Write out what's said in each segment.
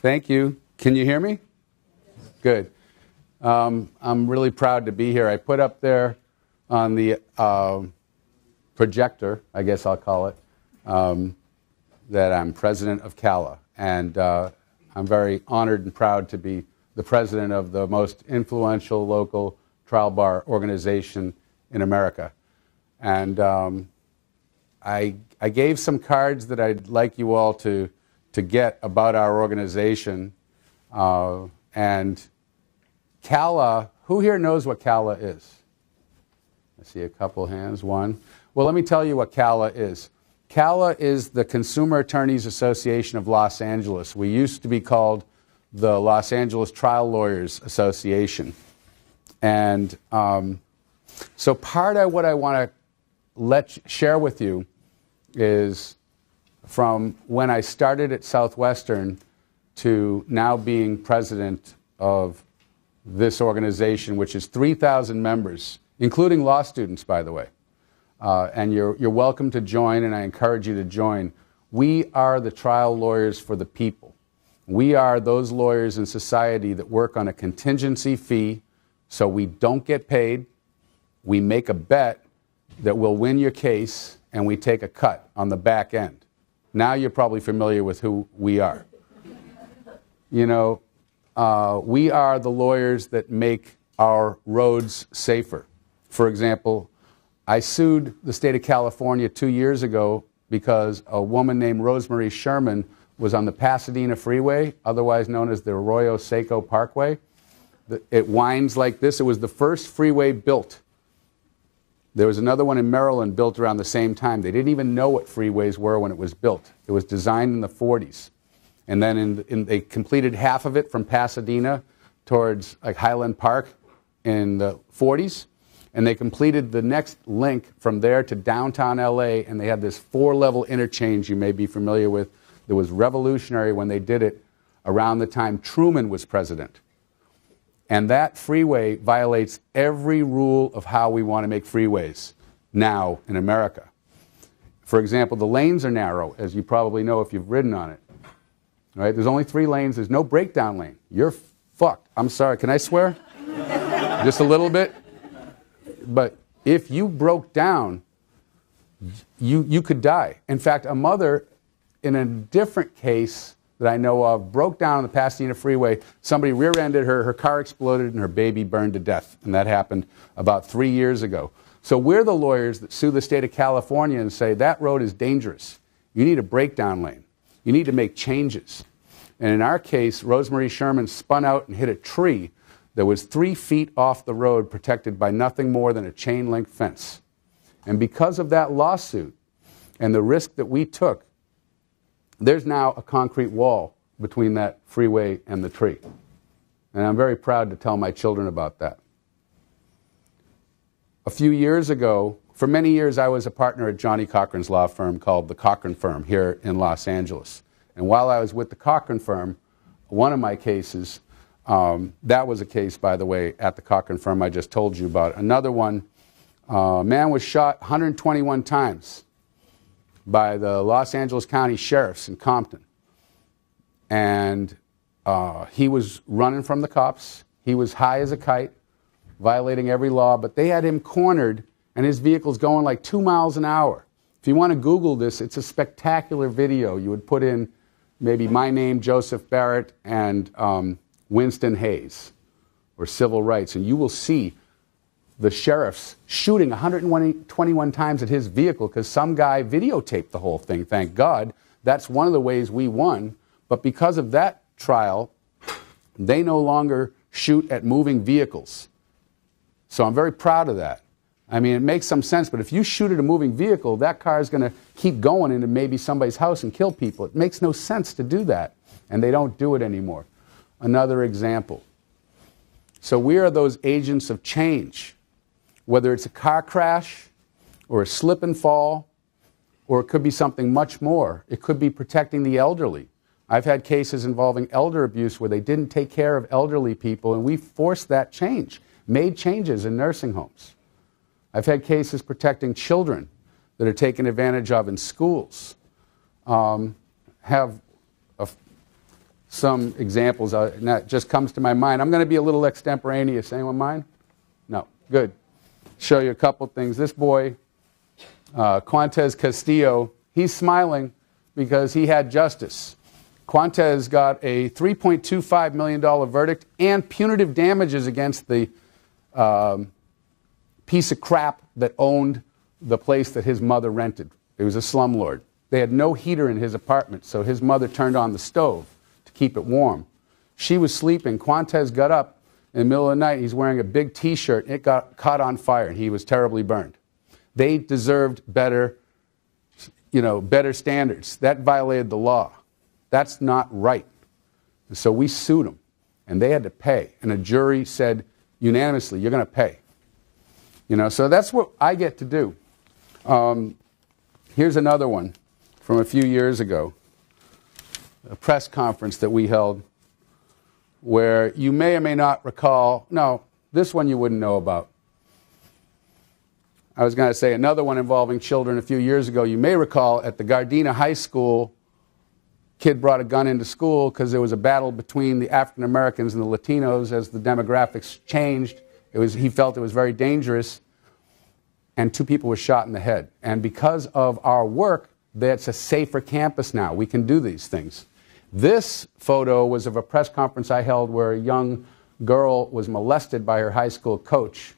Thank you. Can you hear me? Good. I'm really proud to be here. I put up there on the projector, I guess I'll call it, that I'm president of CALA. And I'm very honored and proud to be the president of the most influential local trial bar organization in America. And I gave some cards that I'd like you all to get about our organization. And CALA, who here knows what CALA is? I see a couple hands, one. Well, let me tell you what CALA is. CALA is the Consumer Attorneys Association of Los Angeles. We used to be called the Los Angeles Trial Lawyers Association. And so part of what I want to share with you is from when I started at Southwestern to now being president of this organization, which is 3,000 members, including law students, by the way. And you're welcome to join, and I encourage you to join. We are the trial lawyers for the people. We are those lawyers in society that work on a contingency fee, so we don't get paid. We make a bet that we'll win your case, and we take a cut on the back end. Now you're probably familiar with who we are. You know, we are the lawyers that make our roads safer. For example, I sued the state of California 2 years ago because a woman named Rosemary Sherman was on the Pasadena Freeway, otherwise known as the Arroyo Seco Parkway. It winds like this. It was the first freeway built. There was another one in Maryland built around the same time. They didn't even know what freeways were when it was built. It was designed in the 40s. And then they completed half of it from Pasadena towards like Highland Park in the 40s. And they completed the next link from there to downtown LA, and they had this 4-level interchange you may be familiar with that was revolutionary when they did it around the time Truman was president. And that freeway violates every rule of how we want to make freeways now in America. For example, the lanes are narrow, as you probably know if you've ridden on it. Right? There's only 3 lanes. There's no breakdown lane. You're fucked. I'm sorry. Can I swear? Just a little bit? But if you broke down, you could die. In fact, a mother in a different case that I know of broke down on the Pasadena Freeway. Somebody rear-ended her, her car exploded, and her baby burned to death. And that happened about 3 years ago. So we're the lawyers that sue the state of California and say, that road is dangerous. You need a breakdown lane. You need to make changes. And in our case, Rosemary Sherman spun out and hit a tree that was 3 feet off the road, protected by nothing more than a chain-link fence. And because of that lawsuit and the risk that we took, there's now a concrete wall between that freeway and the tree. And I'm very proud to tell my children about that. A few years ago, for many years, I was a partner at Johnny Cochran's law firm called the Cochran Firm here in Los Angeles. And while I was with the Cochran Firm, one of my cases, that was a case, by the way, at the Cochran Firm I just told you about. Another one, a man was shot 121 times by the Los Angeles County Sheriffs in Compton. And he was running from the cops. He was high as a kite, violating every law, but they had him cornered, and his vehicle's going like 2 miles an hour. If you want to Google this, it's a spectacular video. You would put in maybe my name, Joseph Barrett, and Winston Hayes, or civil rights, and you will see the sheriffs shooting 121 times at his vehicle because some guy videotaped the whole thing, thank God. That's one of the ways we won. But because of that trial, they no longer shoot at moving vehicles. So I'm very proud of that. I mean, it makes some sense, but if you shoot at a moving vehicle, that car is going to keep going into maybe somebody's house and kill people. It makes no sense to do that, and they don't do it anymore. Another example. So we are those agents of change. Whether it's a car crash or a slip and fall, or it could be something much more. It could be protecting the elderly. I've had cases involving elder abuse where they didn't take care of elderly people, and we forced that change, made changes in nursing homes. I've had cases protecting children that are taken advantage of in schools. Have some examples, and that just comes to my mind. I'm going to be a little extemporaneous. Anyone mind? No. Good. Show you a couple things. This boy, Quantez Castillo, he's smiling because he had justice. Quantez got a $3.25 million verdict and punitive damages against the piece of crap that owned the place that his mother rented. It was a slumlord. They had no heater in his apartment, so his mother turned on the stove to keep it warm. She was sleeping. Quantez got up in the middle of the night. He's wearing a big T-shirt. It got caught on fire, and he was terribly burned. They deserved better, better standards. That violated the law. That's not right. And so we sued them, and they had to pay. And a jury said unanimously, you're going to pay. So that's what I get to do. Here's another one from a few years ago, a press conference that we held where you may or may not recall, no, this one you wouldn't know about. I was going to say another one involving children a few years ago. You may recall at the Gardena High School, kid brought a gun into school because there was a battle between the African Americans and the Latinos as the demographics changed. He felt it was very dangerous, and 2 people were shot in the head. And because of our work, that's a safer campus now. We can do these things. This photo was of a press conference I held where a young girl was molested by her high school coach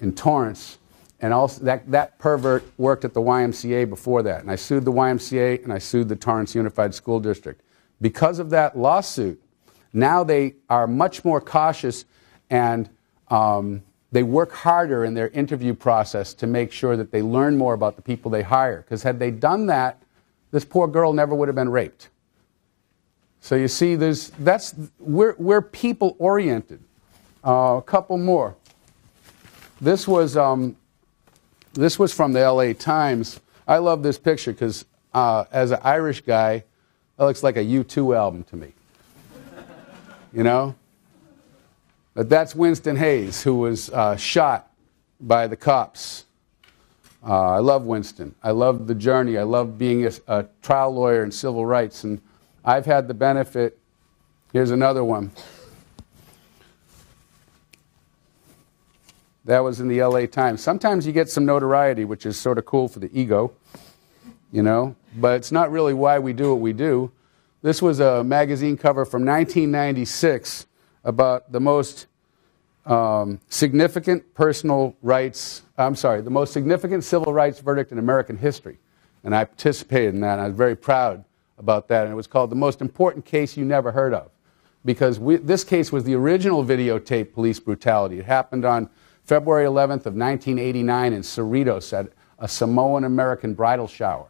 in Torrance. And also that pervert worked at the YMCA before that. And I sued the YMCA and I sued the Torrance Unified School District. Because of that lawsuit, now they are much more cautious, and they work harder in their interview process to make sure that they learn more about the people they hire. Because had they done that, this poor girl never would have been raped. So you see, we're people-oriented. A couple more. This was from the LA Times. I love this picture because as an Irish guy, that looks like a U2 album to me. But that's Winston Hayes, who was shot by the cops. I love Winston. I love the journey. I love being a trial lawyer in civil rights. And I've had the benefit. Here's another one. That was in the LA Times. Sometimes you get some notoriety, which is sort of cool for the ego, but it's not really why we do what we do. This was a magazine cover from 1996 about the most significant the most significant civil rights verdict in American history. And I participated in that, and I was very proud about that. And it was called The Most Important Case You Never Heard Of, because this case was the original videotape police brutality. It happened on February 11th of 1989 in Cerritos at a Samoan-American bridal shower.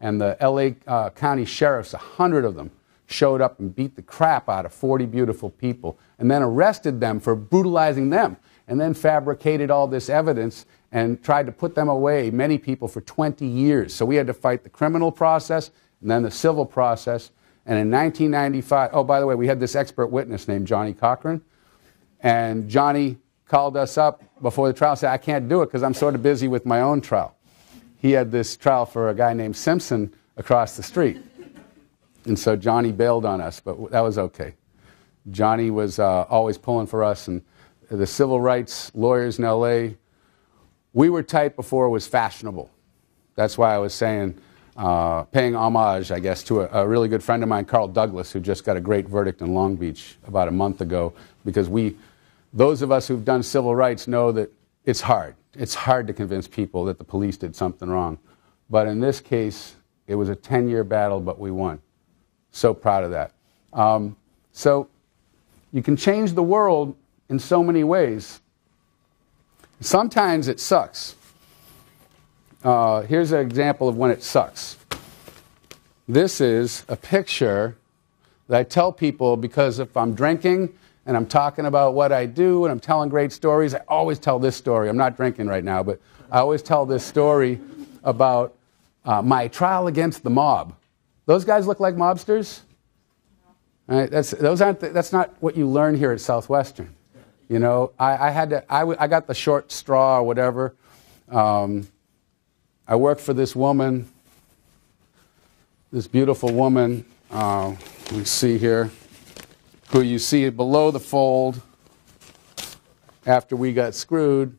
And the LA County sheriffs, 100 of them, showed up and beat the crap out of 40 beautiful people and then arrested them for brutalizing them, and then fabricated all this evidence and tried to put them away, many people, for 20 years. So we had to fight the criminal process and then the civil process. And in 1995, oh, by the way, we had this expert witness named Johnny Cochran. And Johnny called us up before the trial and said, I can't do it because I'm sort of busy with my own trial. He had this trial for a guy named Simpson across the street. And so Johnny bailed on us, but that was okay. Johnny was always pulling for us, and the civil rights lawyers in L.A., we were tight before it was fashionable. That's why I was saying, paying homage, I guess, to a really good friend of mine, Carl Douglas, who just got a great verdict in Long Beach about a month ago, because those of us who've done civil rights know that it's hard. It's hard to convince people that the police did something wrong. But in this case, it was a 10-year battle, but we won. So proud of that. So you can change the world in so many ways. Sometimes it sucks. Here's an example of when it sucks. This is a picture that I tell people because if I'm drinking and I'm talking about what I do and I'm telling great stories, I always tell this story. I'm not drinking right now, but I always tell this story about my trial against the mob. Those guys look like mobsters? Right? That's not what you learn here at Southwestern. You know, I got the short straw or whatever. I worked for this woman, this beautiful woman, we see here, who you see below the fold after we got screwed,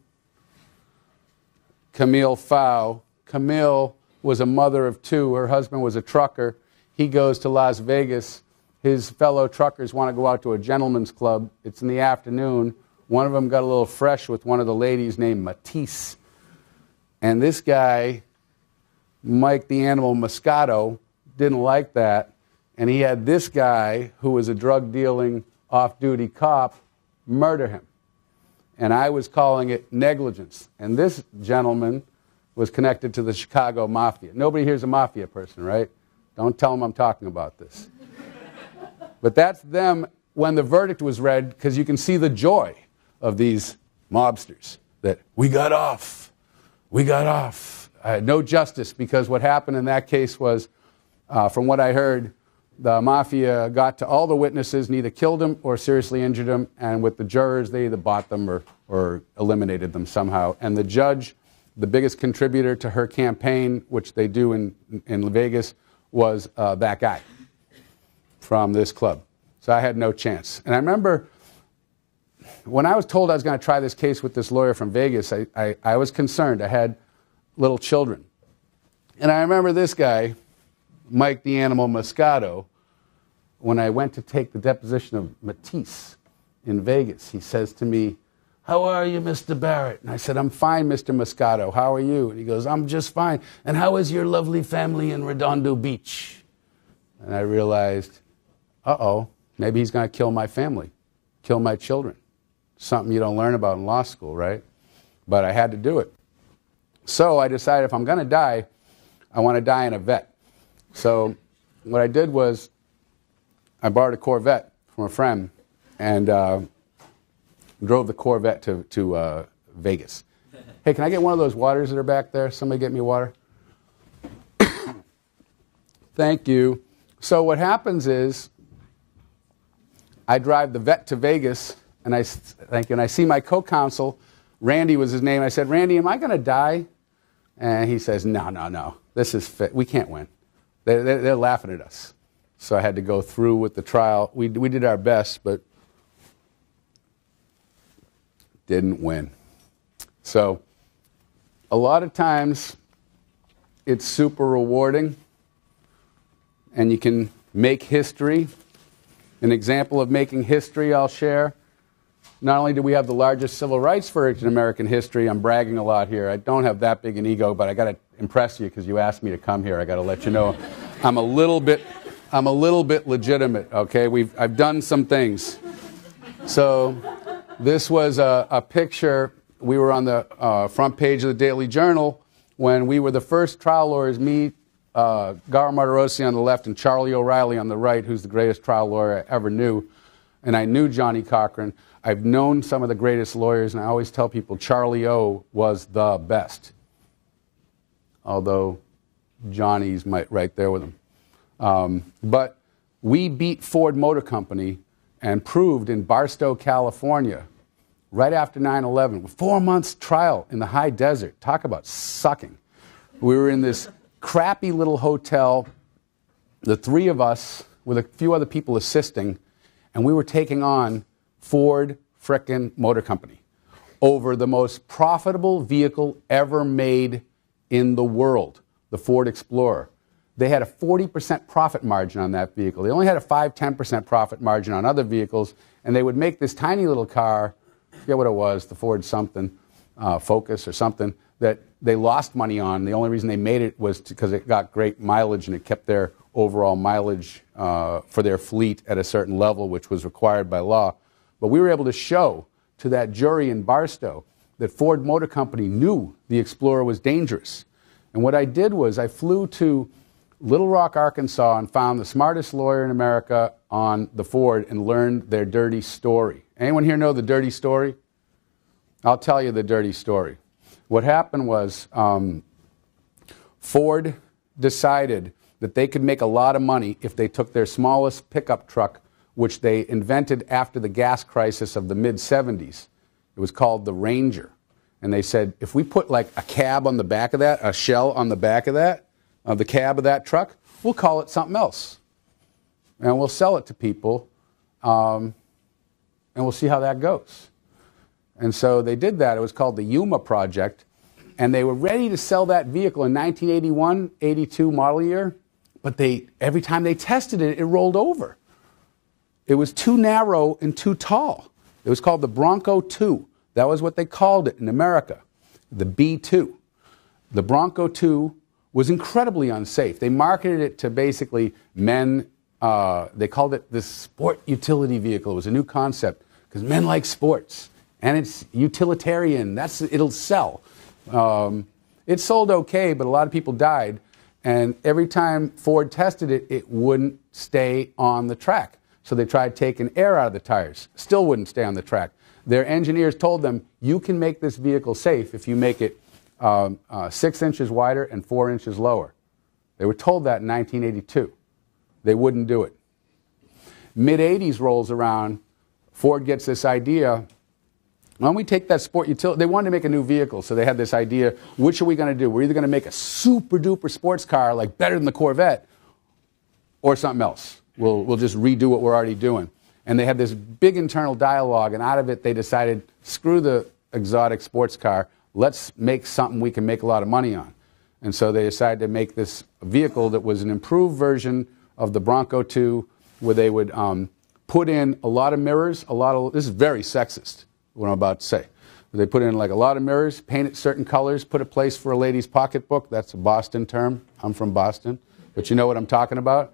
Camille Fow. Camille was a mother of two. Her husband was a trucker. He goes to Las Vegas. His fellow truckers want to go out to a gentleman's club. It's in the afternoon. One of them got a little fresh with one of the ladies named Matisse. And this guy, Mike the Animal Moscato, didn't like that. And he had this guy, who was a drug-dealing, off-duty cop, murder him. And I was calling it negligence. And this gentleman was connected to the Chicago Mafia. Nobody here's a Mafia person, right? Don't tell them I'm talking about this. But that's them when the verdict was read, because you can see the joy of these mobsters, that we got off. We got off. No justice, because what happened in that case was, from what I heard, the Mafia got to all the witnesses and either killed them or seriously injured them, and with the jurors, they either bought them or eliminated them somehow. And the judge, the biggest contributor to her campaign, which they do in Vegas, was that guy from this club. So I had no chance. And I remember when I was told I was going to try this case with this lawyer from Vegas, I was concerned. I had little children. And I remember this guy, Mike the Animal Moscato, when I went to take the deposition of Matisse in Vegas, he says to me, "How are you, Mr. Barrett?" And I said, "I'm fine, Mr. Moscato. How are you?" And he goes, "I'm just fine. And how is your lovely family in Redondo Beach?" And I realized, uh-oh, maybe he's going to kill my family, kill my children. Something you don't learn about in law school, right? But I had to do it. So I decided if I'm going to die, I want to die in a vet. So what I did was I borrowed a Corvette from a friend and drove the Corvette to Vegas. Hey, can I get one of those waters that are back there? Somebody get me water. Thank you. So what happens is I drive the vet to Vegas, and I see my co-counsel, Randy was his name. I said, "Randy, am I going to die?" And he says, no, this is fit. We can't win. They're laughing at us. So I had to go through with the trial. We did our best, but didn't win. So a lot of times it's super rewarding, and you can make history. An example of making history I'll share. Not only do we have the largest civil rights verdict in American history, I'm bragging a lot here. I don't have that big an ego, but I got to impress you because you asked me to come here. I got to let you know I'm a little bit legitimate. Okay, I've done some things. So this was a picture. We were on the front page of the Daily Journal when we were the first trial lawyers. Me, Gara Martirossi on the left, and Charlie O'Reilly on the right, who's the greatest trial lawyer I ever knew. And I knew Johnny Cochran. I've known some of the greatest lawyers, and I always tell people Charlie O was the best. Although Johnny's right there with him. But we beat Ford Motor Company and proved in Barstow, California, right after 9/11, 4 months trial in the high desert. Talk about sucking. We were in this crappy little hotel, the three of us with a few other people assisting, and we were taking on Ford frickin' Motor Company over the most profitable vehicle ever made in the world, the Ford Explorer. They had a 40% profit margin on that vehicle. They only had a 5-10% profit margin on other vehicles, and they would make this tiny little car, I forget what it was, the Ford something, Focus or something, that they lost money on. The only reason they made it was because it got great mileage and it kept their overall mileage for their fleet at a certain level, which was required by law. But we were able to show to that jury in Barstow that Ford Motor Company knew the Explorer was dangerous. And what I did was I flew to Little Rock, Arkansas, and found the smartest lawyer in America on the Ford and learned their dirty story. Anyone here know the dirty story? I'll tell you the dirty story. What happened was Ford decided that they could make a lot of money if they took their smallest pickup truck, which they invented after the gas crisis of the mid-'70s. It was called the Ranger. And they said, if we put like a cab on the back of that, a shell on the back of that, of the cab of that truck, we'll call it something else. and we'll sell it to people, and we'll see how that goes. And so they did that. It was called the Yuma Project, and they were ready to sell that vehicle in 1981, 82 model year, but every time they tested it, it rolled over. It was too narrow and too tall. It was called the Bronco 2. That was what they called it in America, the B2. The Bronco 2 was incredibly unsafe. They marketed it to basically men. They called it the sport utility vehicle. It was a new concept because men like sports, and it's utilitarian. It'll sell. It sold okay, but a lot of people died. And every time Ford tested it, it wouldn't stay on the track. So they tried taking air out of the tires. Still wouldn't stay on the track. Their engineers told them, you can make this vehicle safe if you make it 6 inches wider and 4 inches lower. They were told that in 1982. They wouldn't do it. Mid-'80s rolls around. Ford gets this idea. Why don't we take that sport utility? They wanted to make a new vehicle, so they had this idea, which are we going to do? We're either going to make a super-duper sports car, like better than the Corvette, or something else. We'll just redo what we're already doing. And they had this big internal dialogue, and out of it they decided, screw the exotic sports car, let's make something we can make a lot of money on. And so they decided to make this vehicle that was an improved version of the Bronco 2, where they would put in a lot of mirrors, this is very sexist, what I'm about to say. They put in like a lot of mirrors, paint it certain colors, put a place for a lady's pocketbook. That's a Boston term. I'm from Boston, but you know what I'm talking about.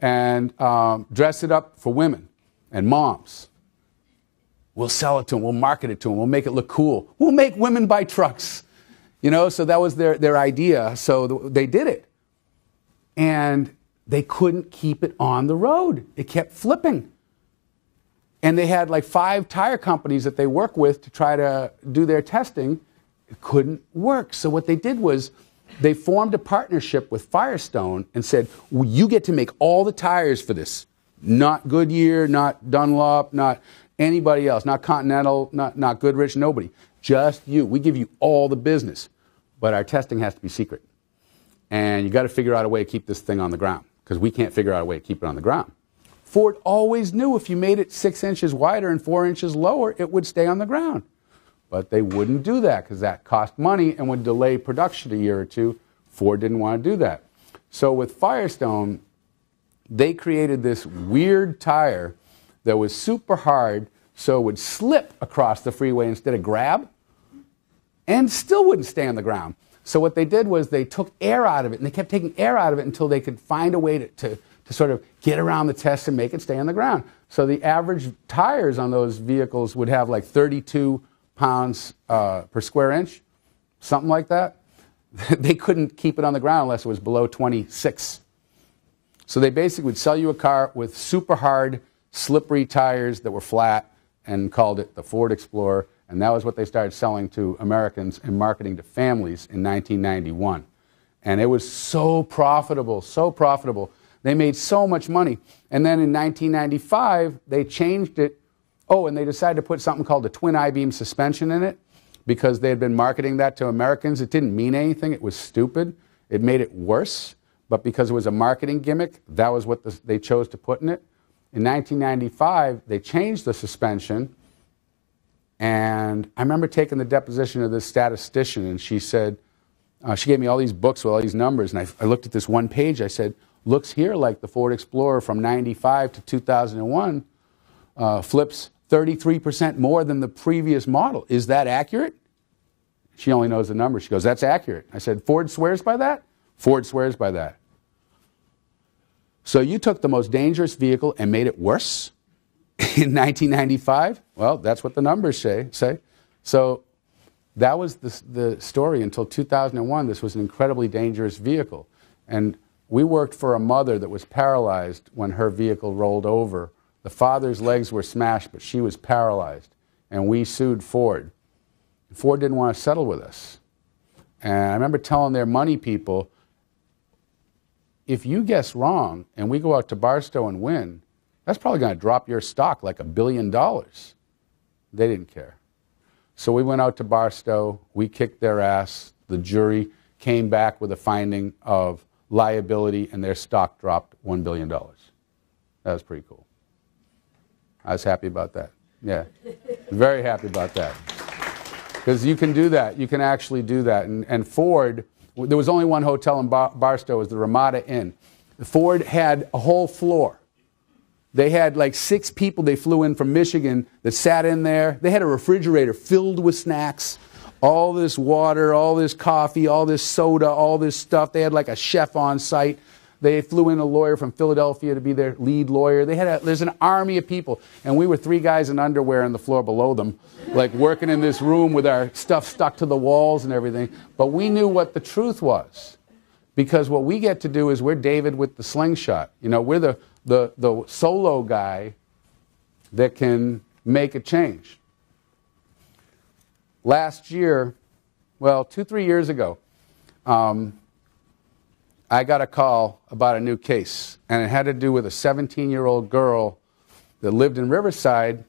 And dress it up for women and moms. We'll sell it to them. We'll market it to them. We'll make it look cool. We'll make women buy trucks. You know, so that was their idea. So they did it. And they couldn't keep it on the road. It kept flipping. And they had like 5 tire companies that they work with to try to do their testing. It couldn't work. So what they did was they formed a partnership with Firestone and said, well, you get to make all the tires for this. Not Goodyear, not Dunlop, not anybody else, not Continental, not Goodrich, nobody. Just you. We give you all the business. But our testing has to be secret. And you got to figure out a way to keep this thing on the ground, because we can't figure out a way to keep it on the ground. Ford always knew if you made it 6 inches wider and 4 inches lower, it would stay on the ground. But they wouldn't do that because that cost money and would delay production a year or two. Ford didn't want to do that. So with Firestone, they created this weird tire that was super hard, so it would slip across the freeway instead of grab, and still wouldn't stay on the ground. So what they did was they took air out of it, and they kept taking air out of it until they could find a way to sort of get around the test and make it stay on the ground. So the average tires on those vehicles would have like 32 pounds per square inch, something like that. They couldn't keep it on the ground unless it was below 26. So they basically would sell you a car with super hard, slippery tires that were flat and called it the Ford Explorer. And that was what they started selling to Americans and marketing to families in 1991. And it was so profitable, so profitable. They made so much money. And then in 1995, they changed it. Oh, and they decided to put something called a twin I-beam suspension in it because they had been marketing that to Americans. It didn't mean anything. It was stupid. It made it worse. But because it was a marketing gimmick, that was what they chose to put in it. In 1995, they changed the suspension. And I remember taking the deposition of this statistician, and she said, she gave me all these books with all these numbers, and I looked at this one page. I said, looks here like the Ford Explorer from 95 to 2001 flips 33% more than the previous model. Is that accurate? She only knows the number. She goes, that's accurate. I said, Ford swears by that? Ford swears by that. So you took the most dangerous vehicle and made it worse in 1995? Well, that's what the numbers say. So that was the story until 2001. This was an incredibly dangerous vehicle. And we worked for a mother that was paralyzed when her vehicle rolled over. The father's legs were smashed, but she was paralyzed. And we sued Ford. Ford didn't want to settle with us. And I remember telling their money people, if you guess wrong and we go out to Barstow and win, that's probably going to drop your stock like $1 billion. They didn't care. So we went out to Barstow. We kicked their ass. The jury came back with a finding of liability, and their stock dropped $1 billion. That was pretty cool. I was happy about that. Yeah, very happy about that. Because you can do that. You can actually do that. And Ford, there was only one hotel in Barstow, it was the Ramada Inn. Ford had a whole floor. They had like 6 people they flew in from Michigan that sat in there. They had a refrigerator filled with snacks, all this water, all this coffee, all this soda, all this stuff. They had like a chef on site. They flew in a lawyer from Philadelphia to be their lead lawyer. There's an army of people. And we were 3 guys in underwear on the floor below them, like working in this room with our stuff stuck to the walls and everything. But we knew what the truth was. Because what we get to do is we're David with the slingshot. You know, we're the solo guy that can make a change. Last year, well, 2-3 years ago, I got a call about a new case, and it had to do with a 17-year-old girl that lived in Riverside,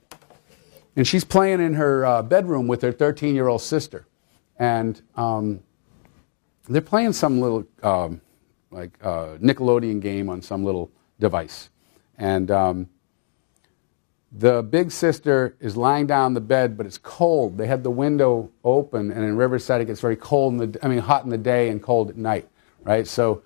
and she's playing in her bedroom with her 13-year-old sister. And they're playing some little Nickelodeon game on some little device. And the big sister is lying down on the bed, but it's cold. They had the window open, and in Riverside it gets very cold, hot in the day and cold at night, right? So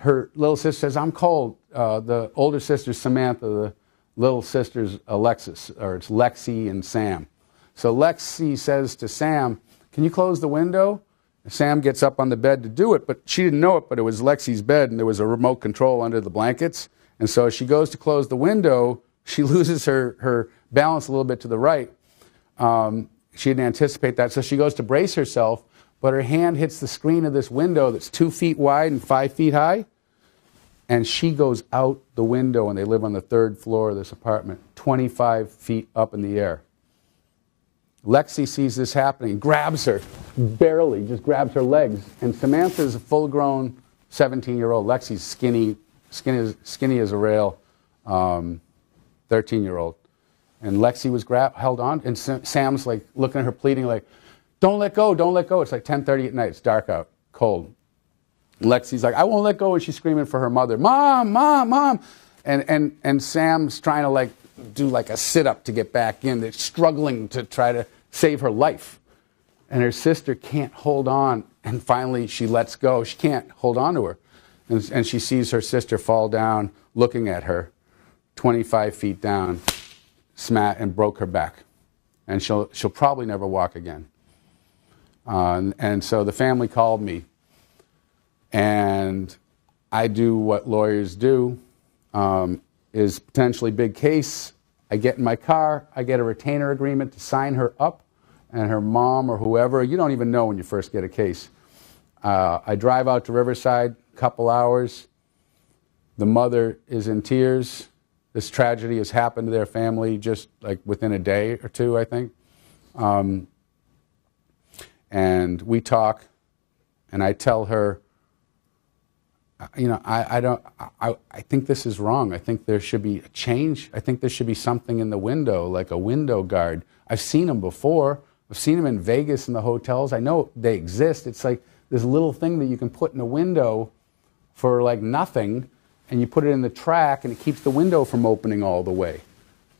her little sister says, "I'm cold." The older sister's Samantha, the little sister's Alexis, or it's Lexi and Sam. So Lexi says to Sam, "Can you close the window?" Sam gets up on the bed to do it, but she didn't know it, but it was Lexi's bed, and there was a remote control under the blankets. And so as she goes to close the window, she loses her balance a little bit to the right. She didn't anticipate that, so she goes to brace herself, but her hand hits the screen of this window that's 2 feet wide and 5 feet high, and she goes out the window, and they live on the 3rd floor of this apartment, 25 feet up in the air. Lexi sees this happening, grabs her, barely, just grabs her legs, and Samantha's a full-grown 17-year-old. Lexi's skinny as a rail, 13-year-old. And Lexi was held on, and Sam's like looking at her pleading like, "Don't let go, don't let go." It's like 10:30 at night, it's dark out, cold. And Lexi's like, "I won't let go," and she's screaming for her mother, "Mom, Mom, Mom." And Sam's trying to like do like a sit-up to get back in. They're struggling to try to save her life. And her sister can't hold on, and finally she lets go. She can't hold on to her. And she sees her sister fall down, looking at her, 25 feet down, and broke her back. And she'll probably never walk again. And so the family called me, and I do what lawyers do, is potentially big case. I get in my car, I get a retainer agreement to sign her up, and her mom or whoever, you don't even know when you first get a case. I drive out to Riverside, a couple hours. The mother is in tears. This tragedy has happened to their family just like within a day or two, I think. And we talk, and I tell her, you know, I think this is wrong. I think there should be a change. I think there should be something in the window, like a window guard. I've seen them before. I've seen them in Vegas in the hotels. I know they exist. It's like this little thing that you can put in a window for like nothing, and you put it in the track, and it keeps the window from opening all the way.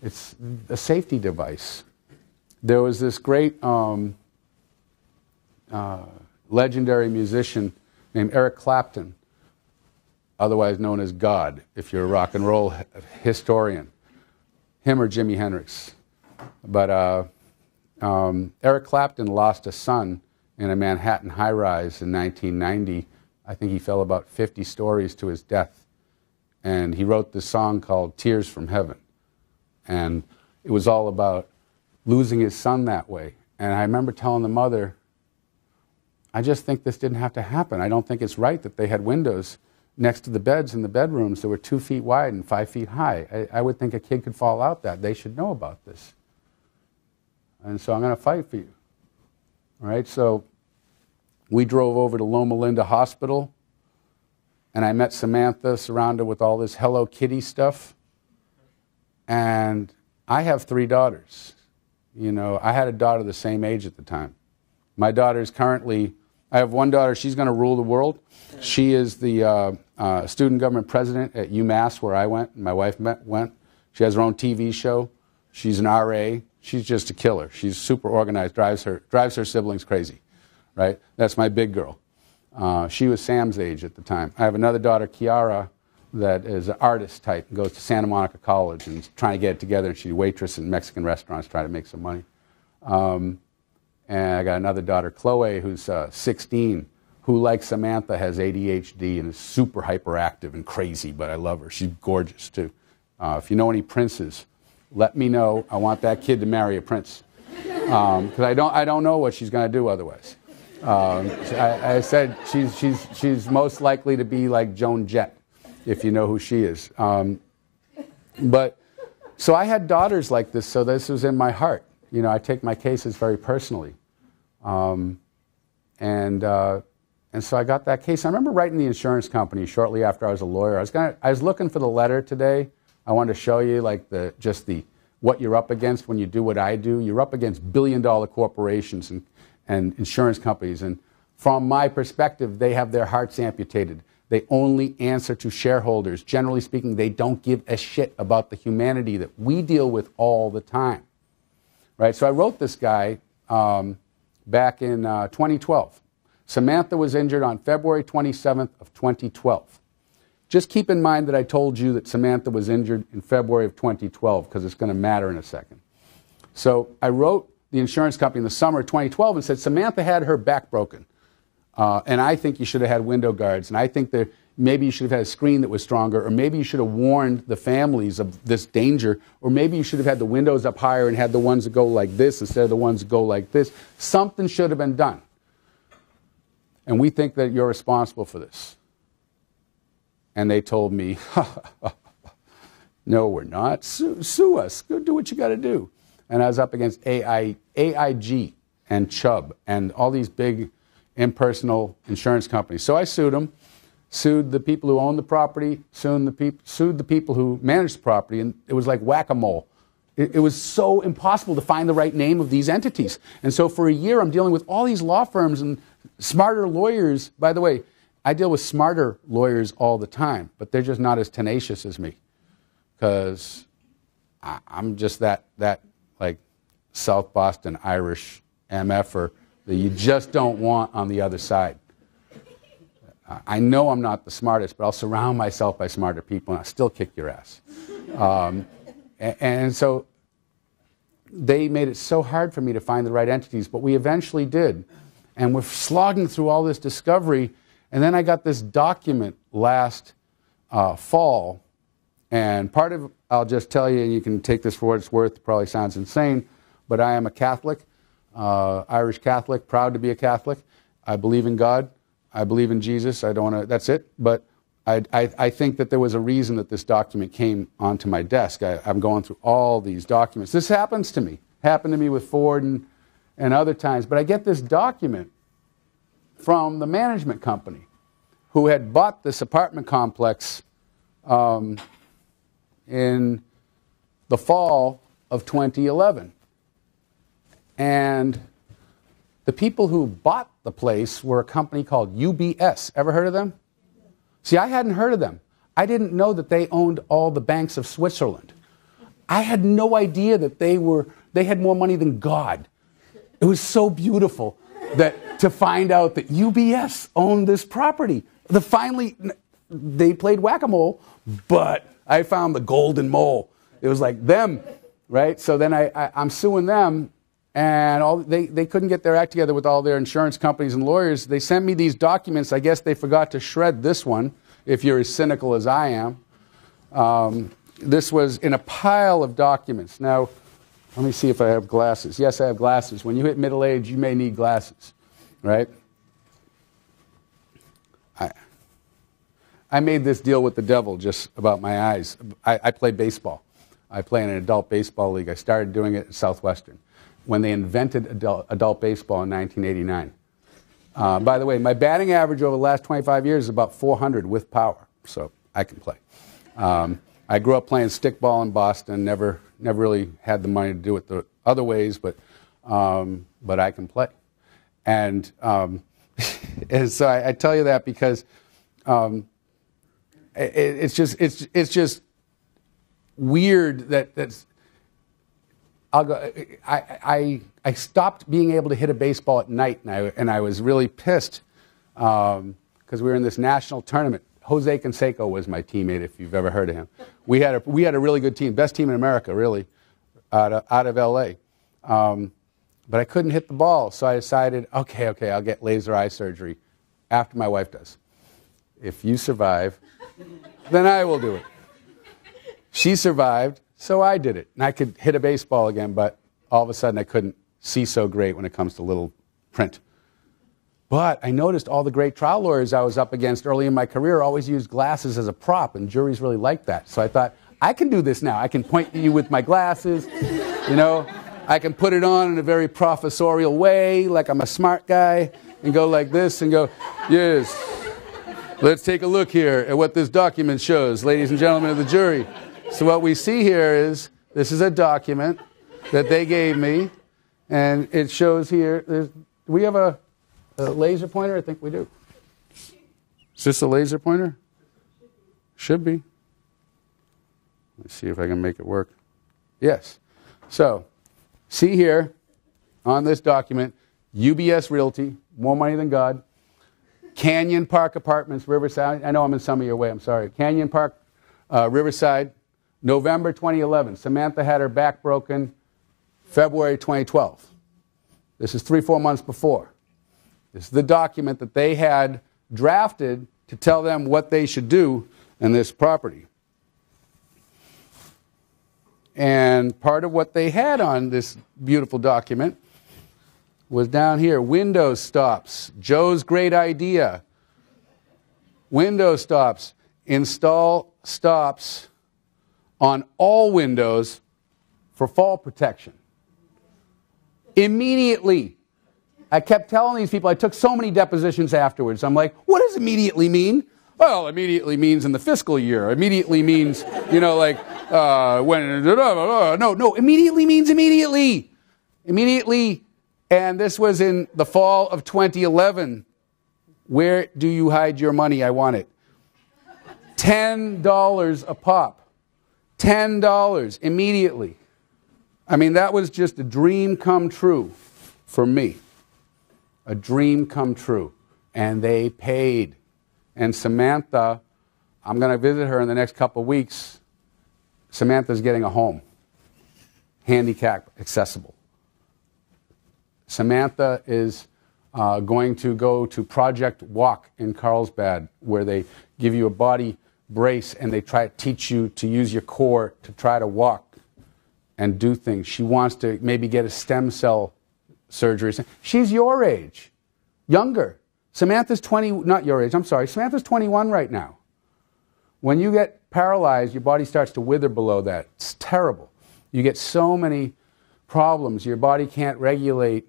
It's a safety device. There was this great legendary musician named Eric Clapton, otherwise known as God, if you're a rock and roll historian, him or Jimi Hendrix. But Eric Clapton lost a son in a Manhattan high-rise in 1990. I think he fell about 50 stories to his death. And he wrote this song called Tears from Heaven. And it was all about losing his son that way. And I remember telling the mother, I just think this didn't have to happen. I don't think it's right that they had windows next to the beds in the bedrooms that were 2 feet wide and 5 feet high. I would think a kid could fall out that. They should know about this. And so I'm going to fight for you. All right, so we drove over to Loma Linda Hospital, and I met Samantha surrounded with all this Hello Kitty stuff. And I have 3 daughters. You know, I had a daughter the same age at the time. My daughter is currently I have one daughter. She's going to rule the world. She is the student government president at UMass, where I went, and my wife went. She has her own TV show. She's an RA. She's just a killer. She's super organized, drives her siblings crazy, right? That's my big girl. She was Sam's age at the time. I have another daughter, Kiara, that is an artist type and goes to Santa Monica College and is trying to get it together. And she's a waitress in Mexican restaurants trying to make some money. And I got another daughter, Chloe, who's 16, who, like Samantha, has ADHD and is super hyperactive and crazy, but I love her. She's gorgeous, too. If you know any princes, let me know. I want that kid to marry a prince. Because I don't know what she's going to do otherwise. I said she's most likely to be like Joan Jett, if you know who she is. So I had daughters like this, so this was in my heart. You know, I take my cases very personally. And so I got that case. I remember writing the insurance company shortly after I was a lawyer. I was looking for the letter today. I wanted to show you like what you're up against when you do what I do. You're up against billion-dollar corporations and insurance companies. And from my perspective, they have their hearts amputated. They only answer to shareholders. Generally speaking, they don't give a shit about the humanity that we deal with all the time. Right? So I wrote this guy back in 2012. Samantha was injured on February 27th of 2012. Just keep in mind that I told you that Samantha was injured in February of 2012 because it's going to matter in a second. So I wrote the insurance company in the summer of 2012 and said, Samantha had her back broken. And I think you should have had window guards. And I think that maybe you should have had a screen that was stronger. Or maybe you should have warned the families of this danger. Or maybe you should have had the windows up higher and had the ones that go like this instead of the ones that go like this. Something should have been done. And we think that you're responsible for this. And they told me, no, we're not. Sue us. Go do what you got to do. And I was up against AIG and Chubb and all these big impersonal insurance companies. So I sued them, sued the people who owned the property, sued the people who managed the property, and it was like whack-a-mole. It was so impossible to find the right name of these entities. And so for a year, I'm dealing with all these law firms and smarter lawyers. By the way, I deal with smarter lawyers all the time, but they're just not as tenacious as me because I'm just that like South Boston Irish MFer that you just don't want on the other side. I know I'm not the smartest, but I'll surround myself by smarter people and I'll still kick your ass. And so they made it so hard for me to find the right entities, but we eventually did. And we're slogging through all this discovery. And then I got this document last fall. And part of, I'll just tell you, and you can take this for what it's worth, it probably sounds insane, but I am a Catholic, Irish Catholic, proud to be a Catholic. I believe in God. I believe in Jesus. I don't want to, that's it. But I think that there was a reason that this document came onto my desk. I'm going through all these documents. This happens to me. Happened to me with Ford and other times. But I get this document from the management company who had bought this apartment complex in the fall of 2011. And the people who bought the place were a company called UBS. Ever heard of them? See, I hadn't heard of them. I didn't know that they owned all the banks of Switzerland. I had no idea that they had more money than God. It was so beautiful that to find out that UBS owned this property. Finally, they played whack-a-mole, but I found the golden mole. It was like them, right? So then I'm suing them, and they couldn't get their act together with all their insurance companies and lawyers. They sent me these documents. I guess they forgot to shred this one, if you're as cynical as I am. This was in a pile of documents. Now, let me see if I have glasses. Yes, I have glasses. When you hit middle age, you may need glasses, right? I made this deal with the devil just about my eyes. I play baseball. I play in an adult baseball league. I started doing it at Southwestern when they invented adult baseball in 1989. By the way, my batting average over the last 25 years is about 400 with power, so I can play. I grew up playing stickball in Boston, never really had the money to do it the other ways, but I can play. And And so I tell you that because it's just weird that I'll go. I stopped being able to hit a baseball at night, and I was really pissed because we were in this national tournament. Jose Canseco was my teammate, if you've ever heard of him. We had a really good team, best team in America, really, out of L.A. But I couldn't hit the ball, so I decided, okay, I'll get laser eye surgery after my wife does. If you survive, then I will do it. She survived, so I did it. And I could hit a baseball again, but all of a sudden I couldn't see so great when it comes to little print. But I noticed all the great trial lawyers I was up against early in my career always used glasses as a prop, and juries really liked that. So I thought, I can do this now. I can point at you with my glasses, you know. I can put it on in a very professorial way, like I'm a smart guy, and go like this and go, yes, let's take a look here at what this document shows, ladies and gentlemen of the jury. So what we see here is, this is a document that they gave me, and it shows here, do we have a laser pointer? I think we do. Is this a laser pointer? Should be. Let's see if I can make it work. Yes. So, see here on this document, UBS Realty, more money than God, Canyon Park Apartments, Riverside. I know I'm in some of your way, I'm sorry. Canyon Park, Riverside, November 2011. Samantha had her back broken February 2012. This is 3-4 months before. This is the document that they had drafted to tell them what they should do in this property. And part of what they had on this beautiful document was down here, window stops. Joe's great idea. Window stops. Install stops on all windows for fall protection. Immediately. I kept telling these people, I took so many depositions afterwards. I'm like, what does immediately mean? Well, immediately means in the fiscal year. Immediately means, you know, like, when, no, immediately means immediately. Immediately, and this was in the fall of 2011. Where do you hide your money? I want it. $10 a pop. $10 immediately. I mean, that was just a dream come true for me. A dream come true. And they paid. And Samantha, I'm going to visit her in the next couple of weeks. Samantha's getting a home. Handicap accessible. Samantha is going to go to Project Walk in Carlsbad, where they give you a body brace and they try to teach you to use your core to try to walk and do things. She wants to maybe get a stem cell surgery. She's your age, younger. Samantha's 20, not your age, I'm sorry. Samantha's 21 right now. When you get paralyzed, your body starts to wither below that. It's terrible. You get so many problems. Your body can't regulate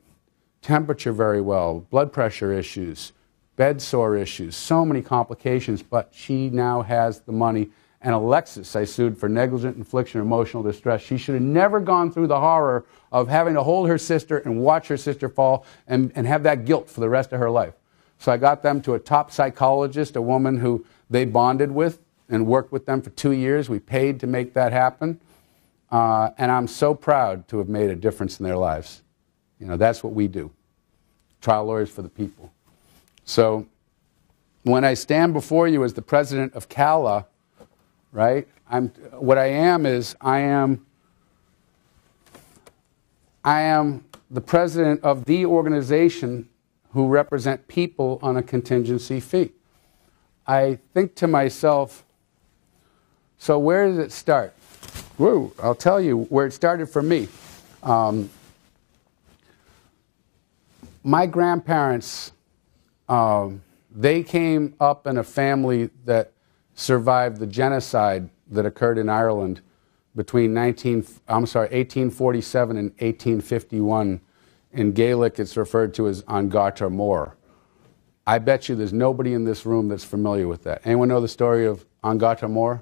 temperature very well, blood pressure issues, bed sore issues, so many complications, but she now has the money. And Alexis, I sued for negligent infliction of emotional distress. She should have never gone through the horror of having to hold her sister and watch her sister fall and have that guilt for the rest of her life. So I got them to a top psychologist, a woman who they bonded with and worked with them for 2 years. We paid to make that happen. And I'm so proud to have made a difference in their lives. You know, that's what we do. Trial lawyers for the people. So when I stand before you as the president of CALA, right, what I am is I am the president of the organization who represent people on a contingency fee. I think to myself, so where does it start? Whoa, I'll tell you where it started for me. My grandparents, they came up in a family that survived the genocide that occurred in Ireland between 1847 and 1851. In Gaelic, it's referred to as An Gartar Mór. I bet you there's nobody in this room that's familiar with that. Anyone know the story of An Gartar Mór?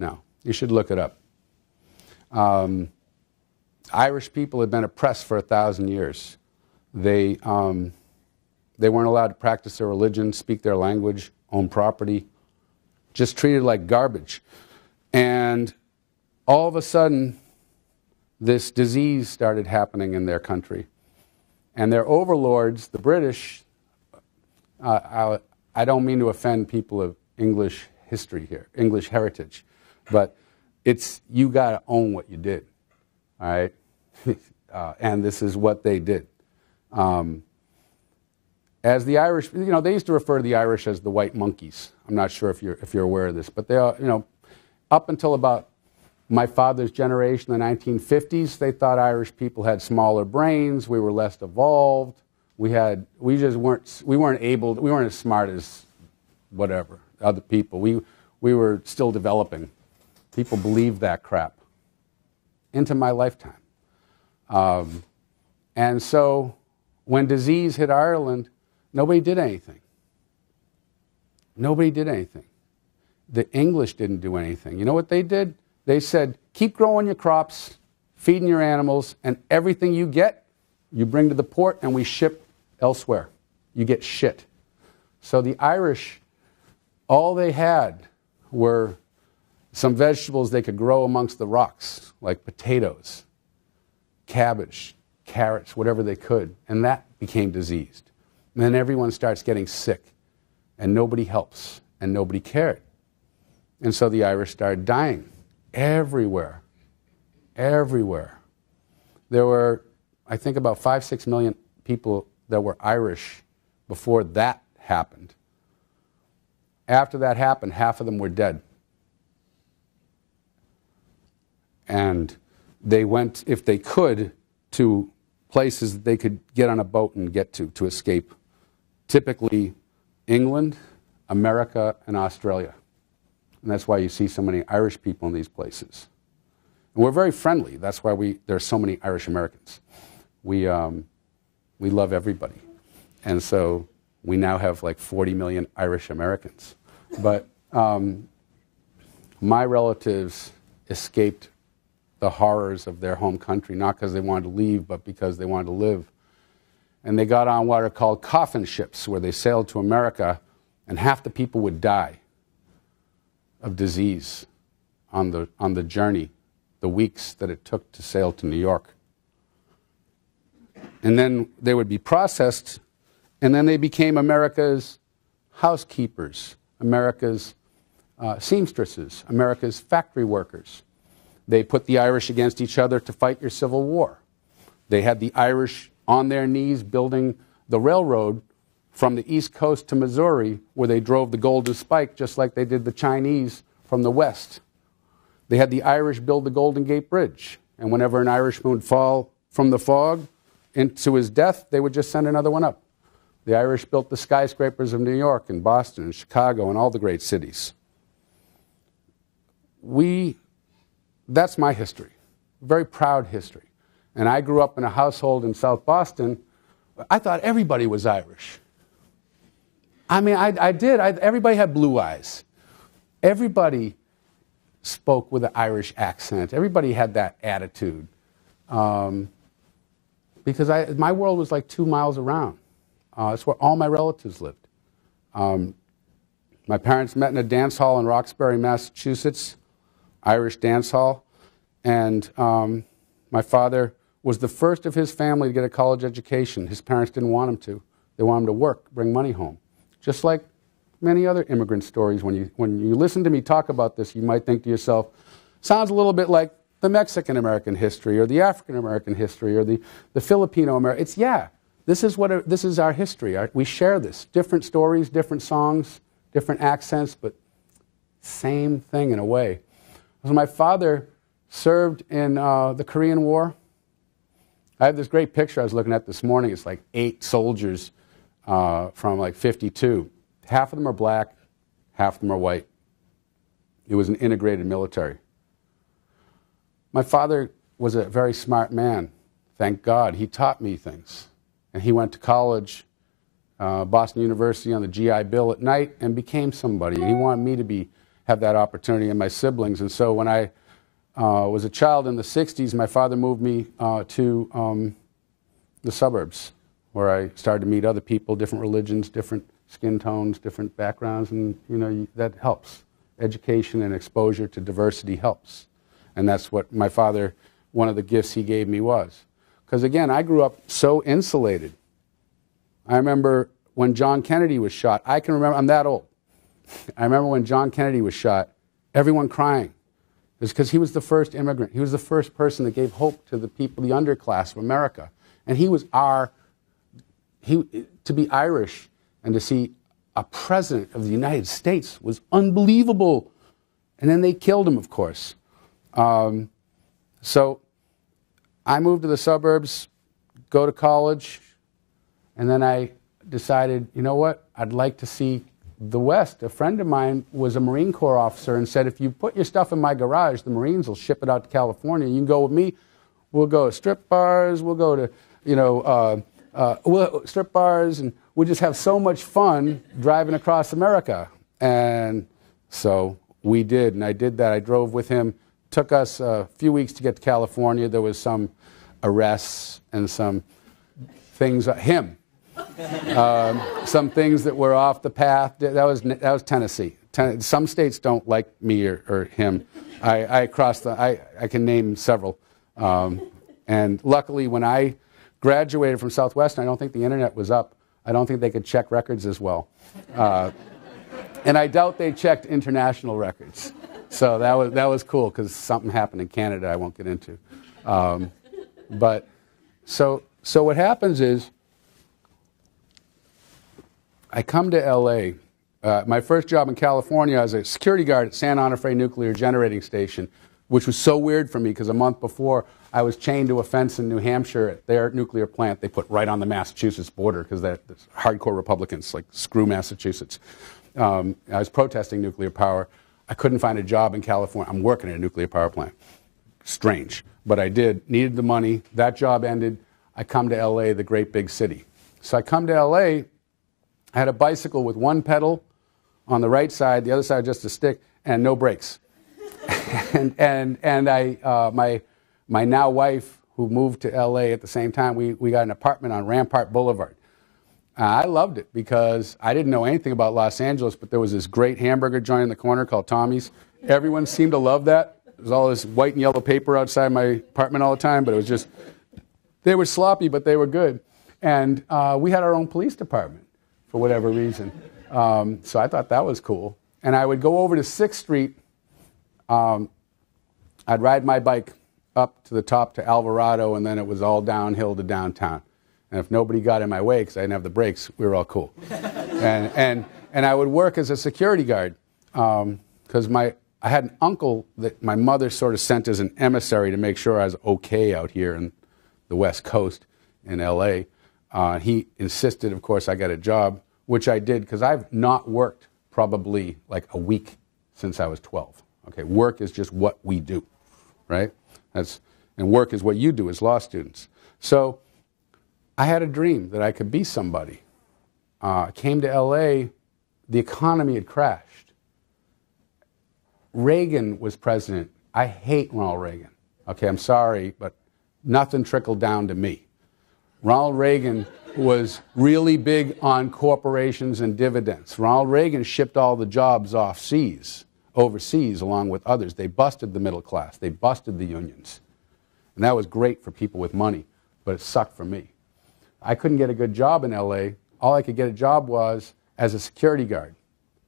No. You should look it up. Irish people had been oppressed for 1,000 years. They They weren't allowed to practice their religion, speak their language, own property, just treated like garbage. And all of a sudden, this disease started happening in their country. And their overlords, the British, I don't mean to offend people of English history here, English heritage, but you got to own what you did, all right? And this is what they did. As the Irish, they used to refer to the Irish as the white monkeys. I'm not sure if you're aware of this, but they are, up until about my father's generation, the 1950s, they thought Irish people had smaller brains, we were less evolved, we weren't as smart as whatever, other people. We were still developing. People believed that crap into my lifetime. And so when disease hit Ireland, nobody did anything. Nobody did anything. The English didn't do anything. You know what they did? They said, keep growing your crops, feeding your animals, and everything you get, you bring to the port and we ship elsewhere. You get shit. So the Irish, all they had were some vegetables they could grow amongst the rocks, like potatoes, cabbage, carrots, whatever they could, and that became diseased. And then everyone starts getting sick, and nobody helps, and nobody cared. And so the Irish started dying everywhere, everywhere. There were, I think, about 5-6 million people that were Irish before that happened. After that happened, half of them were dead. And they went, if they could, to places that they could get on a boat and get to escape. Typically England, America, and Australia. And that's why you see so many Irish people in these places. And we're very friendly. That's why there's so many Irish Americans. We love everybody. And so we now have like 40 million Irish Americans. But my relatives escaped the horrors of their home country, not because they wanted to leave, but because they wanted to live. And they got on what are called coffin ships, where they sailed to America, and half the people would die of disease on the journey, the weeks that it took to sail to New York. And then they would be processed, and then they became America's housekeepers, America's seamstresses, America's factory workers. They put the Irish against each other to fight your Civil War. They had the Irish on their knees building the railroad from the East Coast to Missouri, where they drove the Golden Spike just like they did the Chinese from the West. They had the Irish build the Golden Gate Bridge, and whenever an Irishman would fall from the fog into his death, they would just send another one up. The Irish built the skyscrapers of New York and Boston and Chicago and all the great cities. That's my history, very proud history. And I grew up in a household in South Boston. I thought everybody was Irish. I mean, I did. Everybody had blue eyes. Everybody spoke with an Irish accent. Everybody had that attitude. Because my world was like 2 miles around. That's where all my relatives lived. My parents met in a dance hall in Roxbury, Massachusetts, Irish dance hall. And my father was the first of his family to get a college education. His parents didn't want him to. They wanted him to work, bring money home. Just like many other immigrant stories. When you listen to me talk about this, you might think to yourself, sounds a little bit like the Mexican-American history or the African-American history or the Filipino-American. This is our history. We share this. Different stories, different songs, different accents, but same thing in a way. So my father served in the Korean War. I have this great picture I was looking at this morning. It's like 8 soldiers from like 52. Half of them are black, half of them are white. It was an integrated military. My father was a very smart man. Thank God. He taught me things. And he went to college, Boston University on the GI Bill at night, and became somebody. And he wanted me to have that opportunity and my siblings. And so when I was a child in the 60s, my father moved me to the suburbs, where I started to meet other people, different religions, different skin tones, different backgrounds, and that helps. Education and exposure to diversity helps. And that's what my father, one of the gifts he gave me was. Because again, I grew up so insulated. I remember when John Kennedy was shot, I can remember, I'm that old. I remember when John Kennedy was shot, everyone crying. It's because he was the first immigrant. He was the first person that gave hope to the people, the underclass of America. And he was to be Irish and to see a president of the United States was unbelievable. And then they killed him, of course. So I moved to the suburbs, go to college, and then I decided, you know what, I'd like to see the West. A friend of mine was a Marine Corps officer and said, if you put your stuff in my garage, the Marines will ship it out to California. You can go with me. We'll go to strip bars. We'll go to, strip bars, and we'll just have so much fun driving across America. And so we did, and I did that. I drove with him. Took us a few weeks to get to California. There was some arrests and some things, some things that were off the path. That was Tennessee. Some states don't like me or him. I can name several. And luckily, when I graduated from Southwestern, I don't think the internet was up. I don't think they could check records as well. And I doubt they checked international records. So that was cool, because something happened in Canada I won't get into. But so what happens is, I come to L.A. My first job in California, I was a security guard at San Onofre Nuclear Generating Station, which was so weird for me because a month before I was chained to a fence in New Hampshire at their nuclear plant they put right on the Massachusetts border because they're hardcore Republicans, like screw Massachusetts. I was protesting nuclear power. I couldn't find a job in California. I'm working at a nuclear power plant. Strange, but I did. Needed the money. That job ended. I come to L.A., the great big city. So I come to L.A., I had a bicycle with one pedal on the right side, the other side just a stick, and no brakes. and my now wife, who moved to L.A. at the same time, we got an apartment on Rampart Boulevard. I loved it because I didn't know anything about Los Angeles, but there was this great hamburger joint in the corner called Tommy's. Everyone seemed to love that. There was all this white and yellow paper outside my apartment all the time, but it was just, they were sloppy, but they were good. And we had our own police department for whatever reason. So I thought that was cool. And I would go over to 6th Street. I'd ride my bike up to the top to Alvarado, and then it was all downhill to downtown. And if nobody got in my way, because I didn't have the brakes, we were all cool. and I would work as a security guard, because I had an uncle that my mother sort of sent as an emissary to make sure I was okay out here in the West Coast in L.A. He insisted, of course, I got a job, which I did, because I've not worked probably like a week since I was 12. Okay, work is just what we do, right? And work is what you do as law students. So I had a dream that I could be somebody. I came to L.A., the economy had crashed. Reagan was president. I hate Ronald Reagan. Okay, I'm sorry, but nothing trickled down to me. Ronald Reagan was really big on corporations and dividends. Ronald Reagan shipped all the jobs overseas, along with others. They busted the middle class. They busted the unions. And that was great for people with money, but it sucked for me. I couldn't get a good job in L.A. All I could get a job was as a security guard.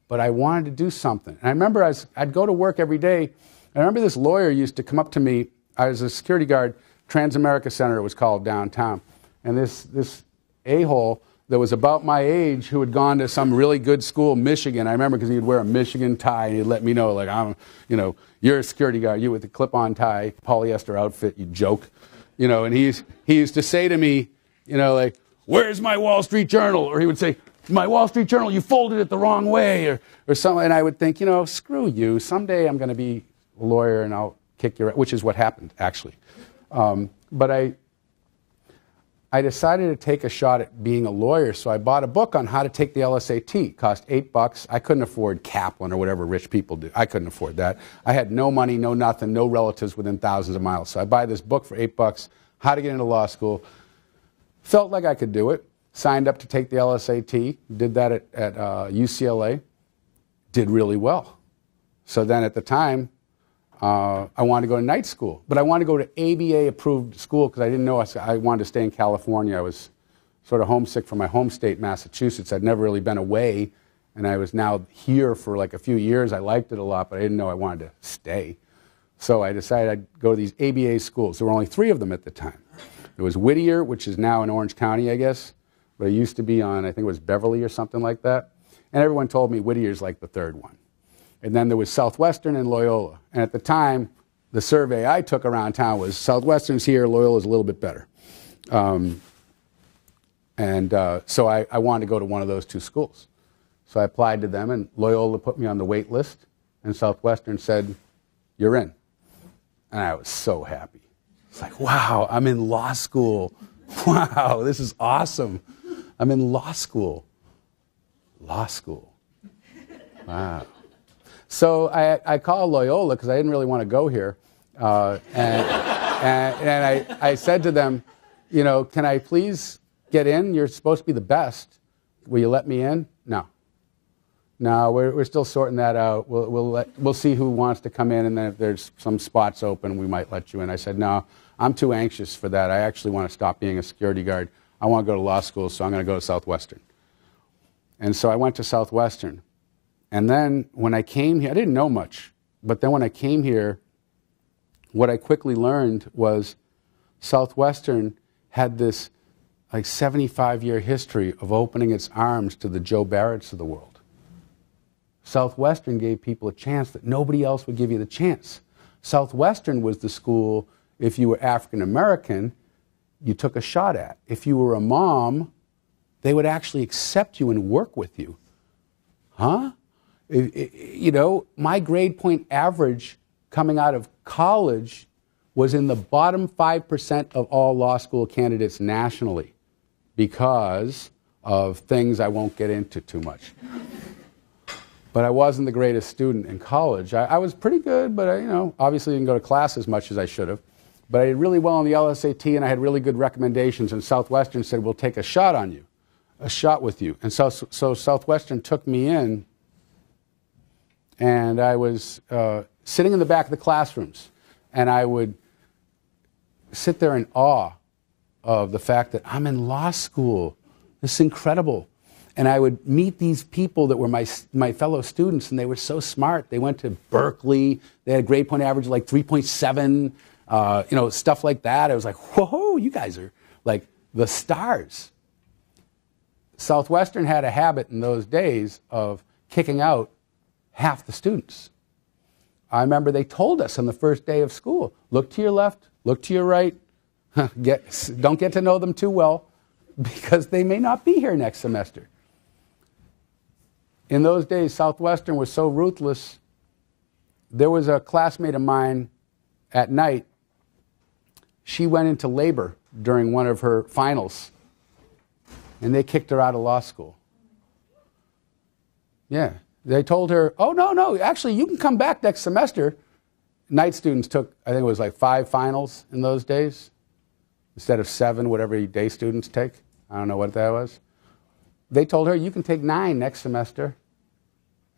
But I wanted to do something. And I remember I'd go to work every day. I remember this lawyer used to come up to me. I was a security guard, Transamerica Center it was called, downtown. And this a-hole that was about my age who had gone to some really good school, Michigan. I remember because he'd wear a Michigan tie and he'd let me know, like, you're a security guard, you with the clip-on tie, polyester outfit, you joke. And he used to say to me, like, where's my Wall Street Journal? Or he would say, my Wall Street Journal, you folded it the wrong way, or something. And I would think, screw you. Someday I'm going to be a lawyer and I'll kick your ass, which is what happened, actually. But I decided to take a shot at being a lawyer, so I bought a book on how to take the LSAT. It cost $8. I couldn't afford Kaplan or whatever rich people do. I couldn't afford that. I had no money, no nothing, no relatives within thousands of miles. So I buy this book for $8, how to get into law school. Felt like I could do it. signed up to take the LSAT, did that at UCLA, did really well. So then at the time, I wanted to go to night school, but I wanted to go to ABA-approved school because I didn't know I wanted to stay in California. I was sort of homesick from my home state, Massachusetts. I'd never really been away, and I was now here for like a few years. I liked it a lot, but I didn't know I wanted to stay. So I decided I'd go to these ABA schools. There were only 3 of them at the time. There was Whittier, which is now in Orange County, I guess, but it used to be on, I think it was Beverly or something like that. And everyone told me Whittier's like the 3rd one. And then there was Southwestern and Loyola. And at the time, the survey I took around town was Southwestern's here, Loyola's a little bit better. So I wanted to go to one of those 2 schools. So I applied to them, and Loyola put me on the wait list, and Southwestern said, "You're in." And I was so happy. It's like, wow, I'm in law school. Wow, this is awesome. I'm in law school. Law school. Wow. So I called Loyola because I didn't really want to go here. And I said to them, you know, can I please get in? You're supposed to be the best. Will you let me in? No. No, we're still sorting that out. We'll see who wants to come in, and then if there's some spots open, we might let you in. I said, no, I'm too anxious for that. I actually want to stop being a security guard. I want to go to law school, so I'm going to go to Southwestern. And so I went to Southwestern. And then when I came here, I didn't know much, but then when I came here, what I quickly learned was Southwestern had this like 75-year history of opening its arms to the Joe Barretts of the world. Southwestern gave people a chance that nobody else would give you the chance. Southwestern was the school, if you were African American, you took a shot at. If you were a mom, they would actually accept you and work with you. Huh? You know, my grade point average coming out of college was in the bottom 5% of all law school candidates nationally because of things I won't get into too much. But I wasn't the greatest student in college. I was pretty good, but you know, obviously didn't go to class as much as I should have. But I did really well on the LSAT, and I had really good recommendations, and Southwestern said, we'll take a shot on you, a shot with you. And so Southwestern took me in, and I was sitting in the back of the classrooms, and I would sit there in awe of the fact that I'm in law school. This is incredible. And I would meet these people that were my fellow students, and they were so smart. They went to Berkeley. They had a grade point average of like 3.7, you know, stuff like that. I was like, whoa, you guys are like the stars. Southwestern had a habit in those days of kicking out half the students. I remember they told us on the first day of school, look to your left, look to your right, don't get to know them too well because they may not be here next semester. In those days, Southwestern was so ruthless. There was a classmate of mine at night. She went into labor during one of her finals, and they kicked her out of law school. Yeah. They told her, oh, no, actually, you can come back next semester. Night students took, I think it was like 5 finals in those days, instead of 7, whatever day students take. I don't know what that was. They told her, you can take 9 next semester.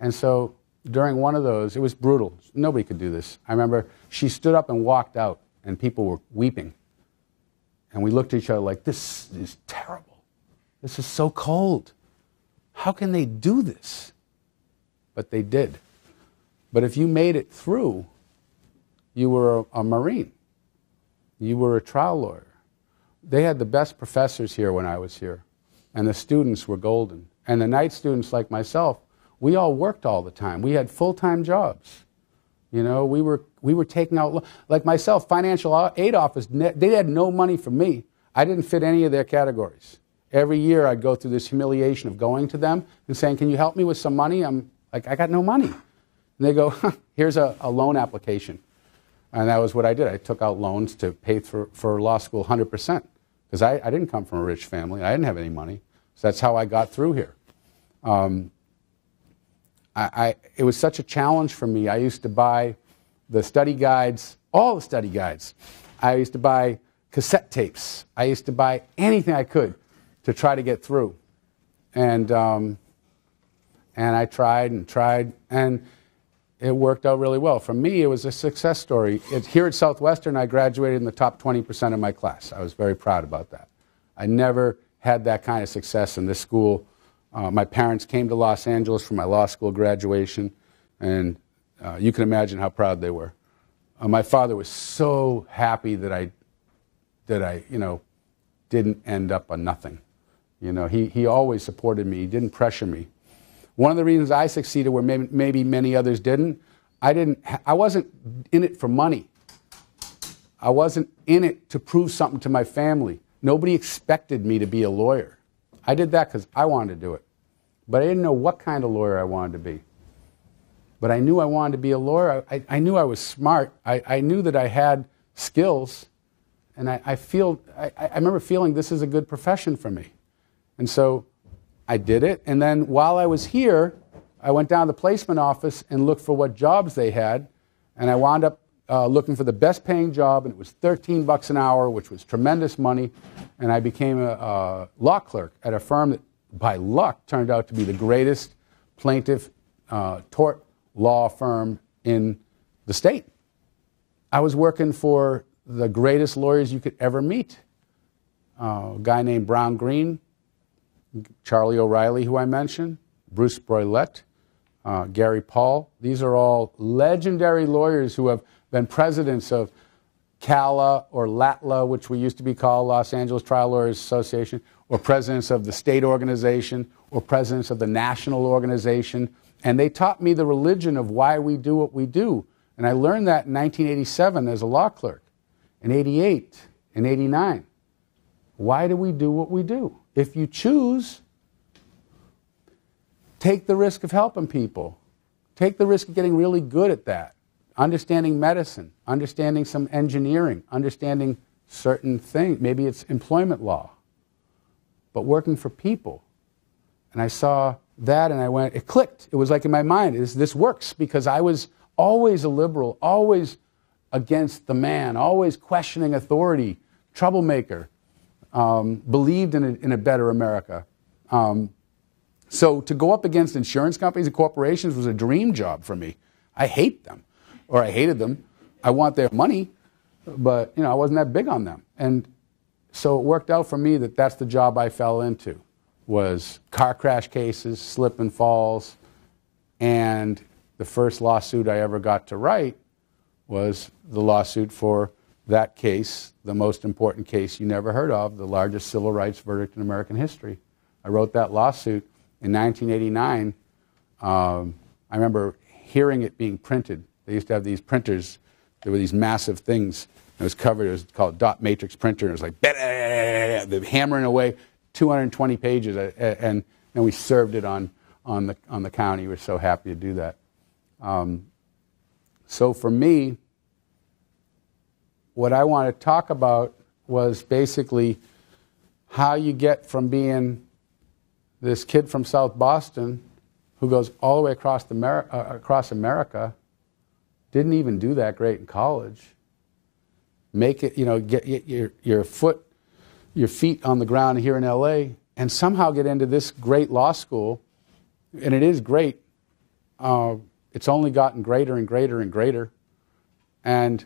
And so during one of those, it was brutal. Nobody could do this. I remember she stood up and walked out, and people were weeping. And we looked at each other like, this is terrible. This is so cold. How can they do this? But they did. But if you made it through, you were a Marine. You were a trial lawyer. They had the best professors here when I was here, and the students were golden. And the night students like myself, we all worked all the time. We had full-time jobs. You know, we were taking out, like myself, financial aid office, they had no money for me. I didn't fit any of their categories. Every year I'd go through this humiliation of going to them and saying, can you help me with some money? I'm like, I got no money. And they go, here's a loan application. And that was what I did. I took out loans to pay for law school 100%. Because I didn't come from a rich family. I didn't have any money. So that's how I got through here. It was such a challenge for me. I used to buy the study guides, all the study guides. I used to buy cassette tapes. I used to buy anything I could. to try to get through. And I tried and tried, and it worked out really well. For me, it was a success story. Here at Southwestern, I graduated in the top 20% of my class. I was very proud about that. I never had that kind of success in this school. My parents came to Los Angeles for my law school graduation, and you can imagine how proud they were. My father was so happy that I didn't end up on nothing. He always supported me. He didn't pressure me. One of the reasons I succeeded where maybe many others didn't, I wasn't in it for money. I wasn't in it to prove something to my family. Nobody expected me to be a lawyer. I did that because I wanted to do it. But I didn't know what kind of lawyer I wanted to be. But I knew I wanted to be a lawyer. I knew I was smart. I knew that I had skills. And I remember feeling this is a good profession for me. And so I did it. And then while I was here, I went down to the placement office and looked for what jobs they had. And I wound up looking for the best paying job, and it was $13 an hour, which was tremendous money. And I became a law clerk at a firm that, by luck, turned out to be the greatest plaintiff tort law firm in the state. I was working for the greatest lawyers you could ever meet. A guy named Brown Green, Charlie O'Reilly, who I mentioned, Bruce Broylette, Gary Paul. These are all legendary lawyers who have been presidents of CALA or LATLA, which we used to be called Los Angeles Trial Lawyers Association, or presidents of the state organization, or presidents of the national organization. And they taught me the religion of why we do what we do. And I learned that in 1987 as a law clerk, in 88, in 89. Why do we do what we do? If you choose, take the risk of helping people. Take the risk of getting really good at that. Understanding medicine, understanding some engineering, understanding certain things. Maybe it's employment law. But working for people. And I saw that and I went, it clicked. It was like in my mind, this works, because I was always a liberal, always against the man, always questioning authority, troublemaker, believed in a better America. So to go up against insurance companies and corporations was a dream job for me. I hate them, or I hated them. I want their money, but I wasn't that big on them. And so it worked out for me that that's the job I fell into, was car crash cases, slip and falls, and the first lawsuit I ever got to write was the lawsuit for that case, the most important case you never heard of, the largest civil rights verdict in American history. I wrote that lawsuit in 1989. I remember hearing it being printed. They used to have these printers. There were these massive things. It was covered. It was called dot matrix printer. It was like they're hammering away 220 pages, and we served it on the county. We were so happy to do that. So for me, what I want to talk about was basically how you get from being this kid from South Boston who goes all the way across America, didn't even do that great in college, make it, get your feet on the ground here in LA, and somehow get into this great law school. And it is great. It's only gotten greater and greater and greater. And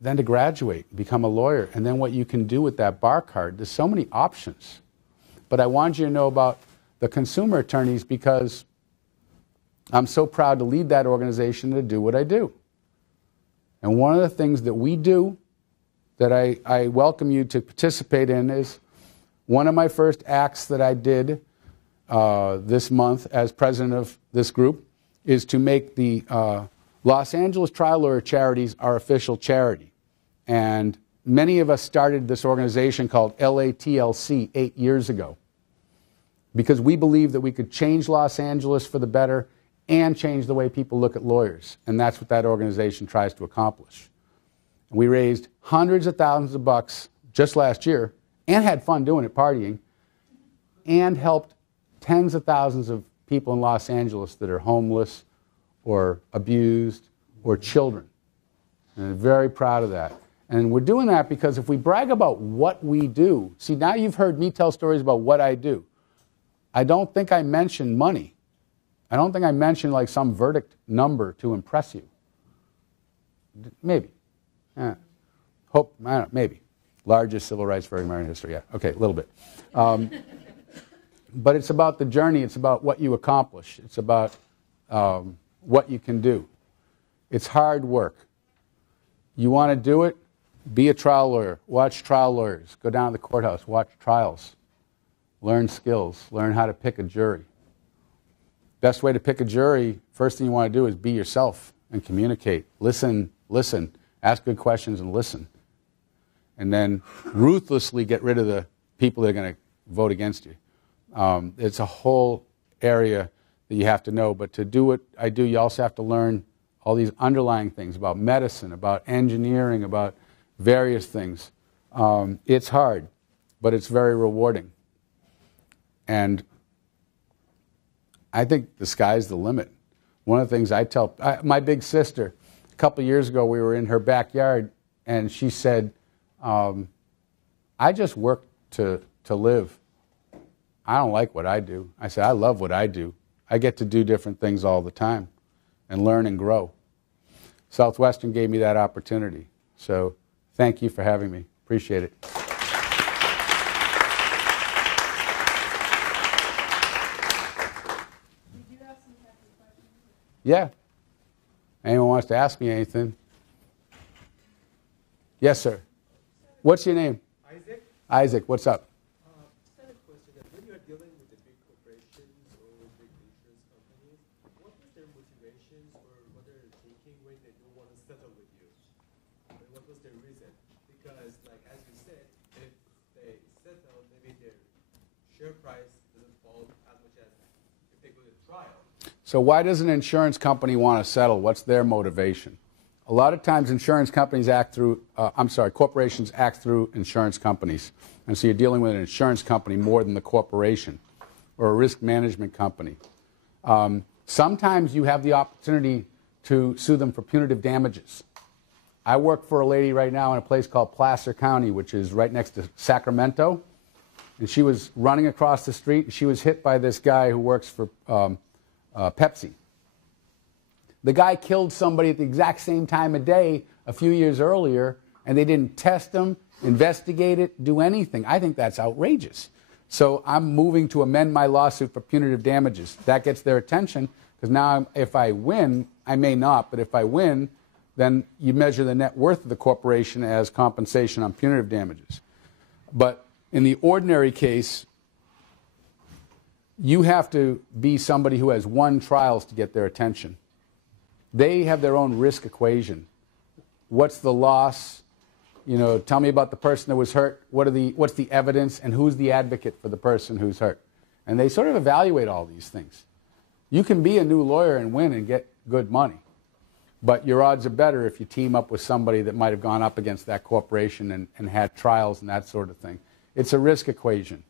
then to graduate, become a lawyer, and then what you can do with that bar card. There's so many options. But I wanted you to know about the consumer attorneys because I'm so proud to lead that organization to do what I do. And one of the things that we do that I welcome you to participate in is one of my first acts that I did this month as president of this group is to make the Los Angeles Trial Lawyer Charities our official charity. And many of us started this organization called LATLC 8 years ago because we believed that we could change Los Angeles for the better and change the way people look at lawyers. And that's what that organization tries to accomplish. We raised hundreds of thousands of bucks just last year and had fun doing it, partying, and helped tens of thousands of people in Los Angeles that are homeless or abused or children. And I'm very proud of that. And we're doing that because if we brag about what we do, see, now you've heard me tell stories about what I do. I don't think I mentioned money. I don't think I mentioned like some verdict number to impress you. Maybe. I don't know, maybe. Largest civil rights verdict in American history, yeah. Okay, a little bit. But it's about the journey. It's about what you accomplish. It's about what you can do. It's hard work. You want to do it? Be a trial lawyer. Watch trial lawyers. Go down to the courthouse. Watch trials. Learn skills. Learn how to pick a jury. Best way to pick a jury, first thing you want to do is be yourself and communicate. Listen. Ask good questions and listen. And then ruthlessly get rid of the people that are going to vote against you. It's a whole area that you have to know. But to do what I do, you also have to learn all these underlying things about medicine, about engineering, about various things. It's hard, but it's very rewarding. And I think the sky's the limit. One of the things I tell my big sister, a couple of years ago, we were in her backyard, and she said, I just work to live. I don't like what I do. I said, I love what I do. I get to do different things all the time and learn and grow. Southwestern gave me that opportunity. So thank you for having me. Appreciate it. Yeah. Anyone wants to ask me anything? Yes, sir. What's your name? Isaac. Isaac, what's up? Just had a question. When you are dealing with the big corporations or big insurance companies, what was their motivations or what they're thinking when they don't want to settle with you? I mean, what was their reason? Because, like as you said, if they settle, maybe their share price doesn't fall as much as if they go to trial. So why does an insurance company want to settle? What's their motivation? A lot of times insurance companies act through, corporations act through insurance companies. And so you're dealing with an insurance company more than the corporation or a risk management company. Sometimes you have the opportunity to sue them for punitive damages. I work for a lady right now in a place called Placer County, which is right next to Sacramento. And she was running across the street, and she was hit by this guy who works for Pepsi. The guy killed somebody at the exact same time of day a few years earlier, and they didn't test him, investigate it, do anything. I think that's outrageous. So I'm moving to amend my lawsuit for punitive damages. That gets their attention, because now if I win, I may not, but if I win, then you measure the net worth of the corporation as compensation on punitive damages. But in the ordinary case, you have to be somebody who has won trials to get their attention. They have their own risk equation. What's the loss? You know, tell me about the person that was hurt. What's the evidence, and who's the advocate for the person who's hurt? And they sort of evaluate all these things. You can be a new lawyer and win and get good money, but your odds are better if you team up with somebody that might have gone up against that corporation and had trials and that sort of thing. It's a risk equation.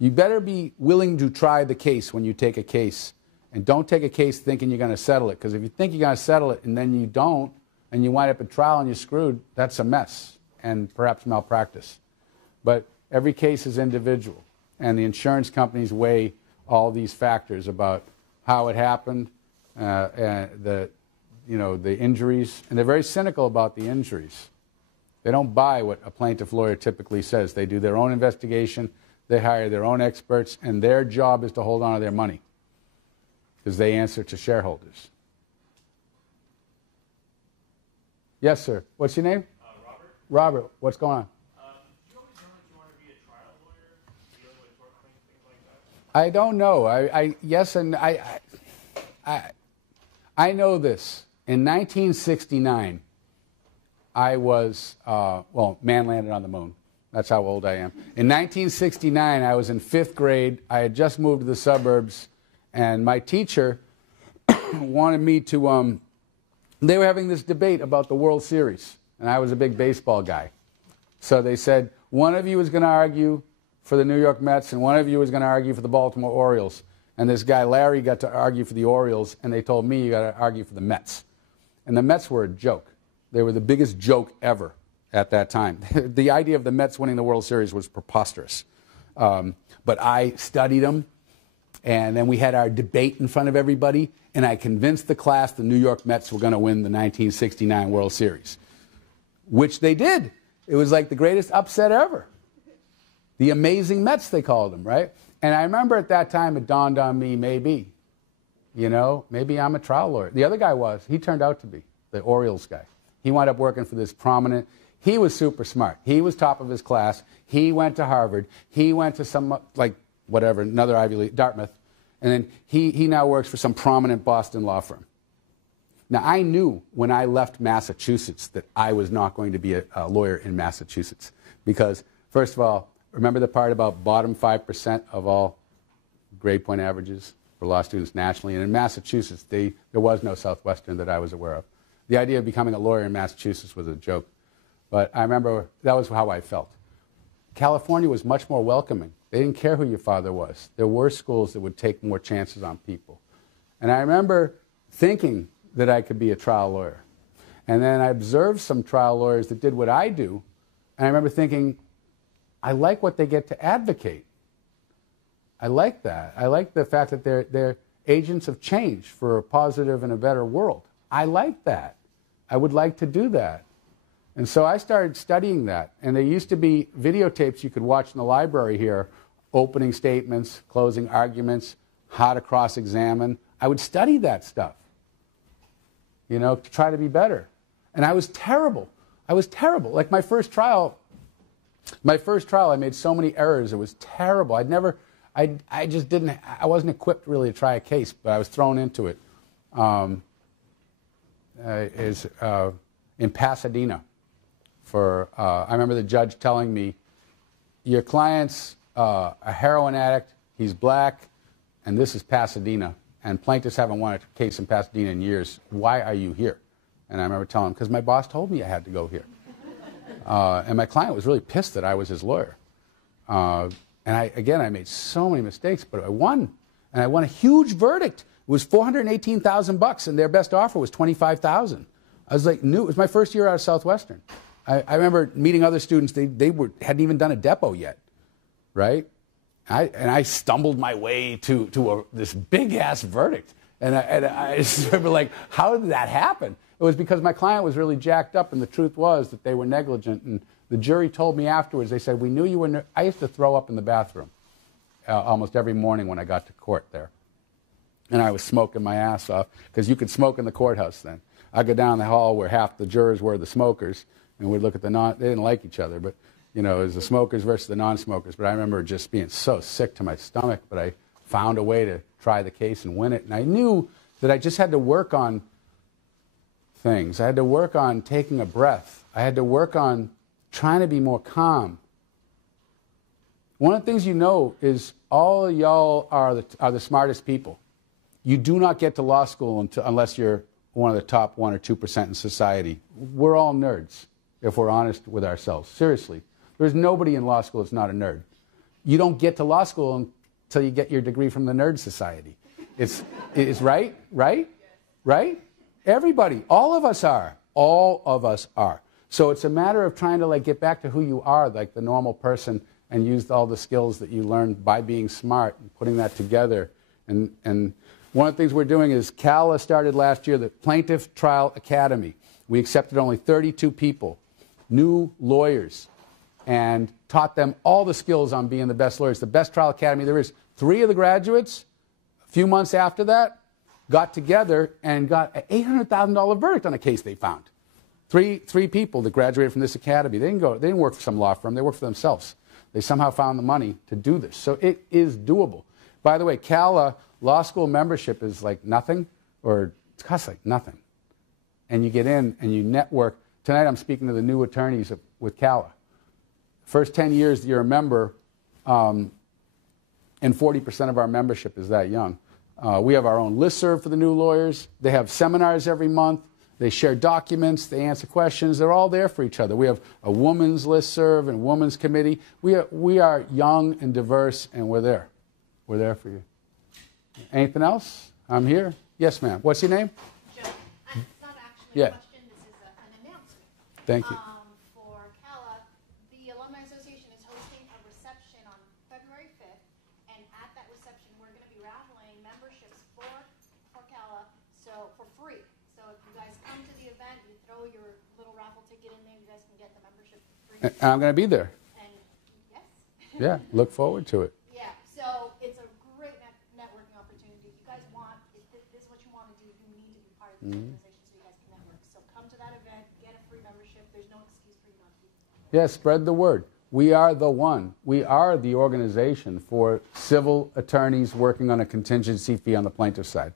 You better be willing to try the case when you take a case. And don't take a case thinking you're going to settle it, because if you think you're going to settle it and then you don't, and you wind up at trial and you're screwed, that's a mess and perhaps malpractice. But every case is individual, and the insurance companies weigh all these factors about how it happened, and the injuries, and they're very cynical about the injuries. They don't buy what a plaintiff lawyer typically says. They do their own investigation, they hire their own experts, and their job is to hold on to their money, because they answer to shareholders. Yes, sir. What's your name? Robert. Robert, what's going on? Do you always know if you want to be a trial lawyer, dealing with tort claims, things like that? I don't know. Yes, and I know this. In 1969, I was, man landed on the moon. That's how old I am. In 1969, I was in 5th grade. I had just moved to the suburbs, and my teacher wanted me to, they were having this debate about the World Series, and I was a big baseball guy. So they said, one of you is going to argue for the New York Mets, and one of you is going to argue for the Baltimore Orioles. And this guy, Larry, got to argue for the Orioles, and they told me you got to argue for the Mets. And the Mets were a joke. They were the biggest joke ever. at that time. The idea of the Mets winning the World Series was preposterous. But I studied them, and then we had our debate in front of everybody, and I convinced the class the New York Mets were going to win the 1969 World Series, which they did. It was like the greatest upset ever. The amazing Mets, they called them, right? And I remember at that time it dawned on me, maybe I'm a trial lawyer. The other guy was. He turned out to be, the Orioles guy. He wound up working for this prominent, he was super smart. He was top of his class. He went to Harvard. He went to some, another Ivy League, Dartmouth. And then he now works for some prominent Boston law firm. Now, I knew when I left Massachusetts that I was not going to be a lawyer in Massachusetts. Because, first of all, remember the part about bottom 5% of all grade point averages for law students nationally? And in Massachusetts, there was no Southwestern that I was aware of. The idea of becoming a lawyer in Massachusetts was a joke. But I remember that was how I felt. California was much more welcoming. They didn't care who your father was. There were schools that would take more chances on people. And I remember thinking that I could be a trial lawyer. And then I observed some trial lawyers that did what I do. And I remember thinking, I like what they get to advocate. I like that. I like the fact that they're agents of change for a positive and a better world. I like that. I would like to do that. And so I started studying that. And there used to be videotapes you could watch in the library here, opening statements, closing arguments, how to cross-examine. I would study that stuff, to try to be better. And I was terrible. I was terrible. Like my first trial, I made so many errors. It was terrible. I wasn't equipped really to try a case, but I was thrown into it. In Pasadena. I remember the judge telling me, your client's a heroin addict, he's black, and this is Pasadena, and plaintiffs haven't won a case in Pasadena in years. Why are you here? And I remember telling him, because my boss told me I had to go here. And my client was really pissed that I was his lawyer. And I made so many mistakes, but I won. And I won a huge verdict. It was $418,000, and their best offer was $25,000. I was like, new. It was my first year out of Southwestern. I remember meeting other students. They hadn't even done a depo yet, right? I stumbled my way to this big ass verdict, and I just remember like, how did that happen? It was because my client was really jacked up, and the truth was that they were negligent. And the jury told me afterwards. They said, we knew you were. I used to throw up in the bathroom almost every morning when I got to court there, and I was smoking my ass off because you could smoke in the courthouse then. I'd go down the hall where half the jurors were the smokers, and we'd look at they didn't like each other, but, it was the smokers versus the non-smokers. But I remember just being so sick to my stomach, but I found a way to try the case and win it. And I knew that I just had to work on things. I had to work on taking a breath. I had to work on trying to be more calm. One of the things is all of y'all are the smartest people. You do not get to law school unless you're one of the top 1 or 2% in society. We're all nerds, if we're honest with ourselves. Seriously. There's nobody in law school that's not a nerd. You don't get to law school until you get your degree from the Nerd Society. It's right? Everybody. All of us are. All of us are. So it's a matter of trying to get back to who you are, like the normal person, and use all the skills that you learned by being smart and putting that together. And one of the things we're doing is CALA started last year, the Plaintiff Trial Academy. We accepted only 32 people, new lawyers, and taught them all the skills on being the best lawyers. The best trial academy there is. 3 of the graduates, a few months after that, got together and got an $800,000 verdict on a case they found. Three people that graduated from this academy. They didn't work for some law firm. They worked for themselves. They somehow found the money to do this. So it is doable. By the way, CALA law school membership is like nothing, or it costs like nothing. And you get in and you network. Tonight I'm speaking to the new attorneys with CALA. First 10 years that you're a member, and 40% of our membership is that young. We have our own listserv for the new lawyers. They have seminars every month. They share documents. They answer questions. They're all there for each other. We have a women's listserv and a women's committee. We are young and diverse, and we're there. We're there for you. Anything else? I'm here. Yes, ma'am. What's your name? Joe. It's not actually a question. This is an announcement. Thank you. For your little raffle ticket in there. You guys can get the membership free. And I'm going to be there. And yes. Yeah, look forward to it. Yeah, so it's a great networking opportunity. If you guys want, if this is what you want to do, you need to be part of this organization so you guys can network. So come to that event, get a free membership. There's no excuse for you not to be. Yeah, spread the word. We are the one. We are the organization for civil attorneys working on a contingency fee on the plaintiff's side.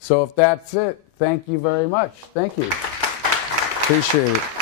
So if that's it, thank you very much. Thank you. Appreciate it.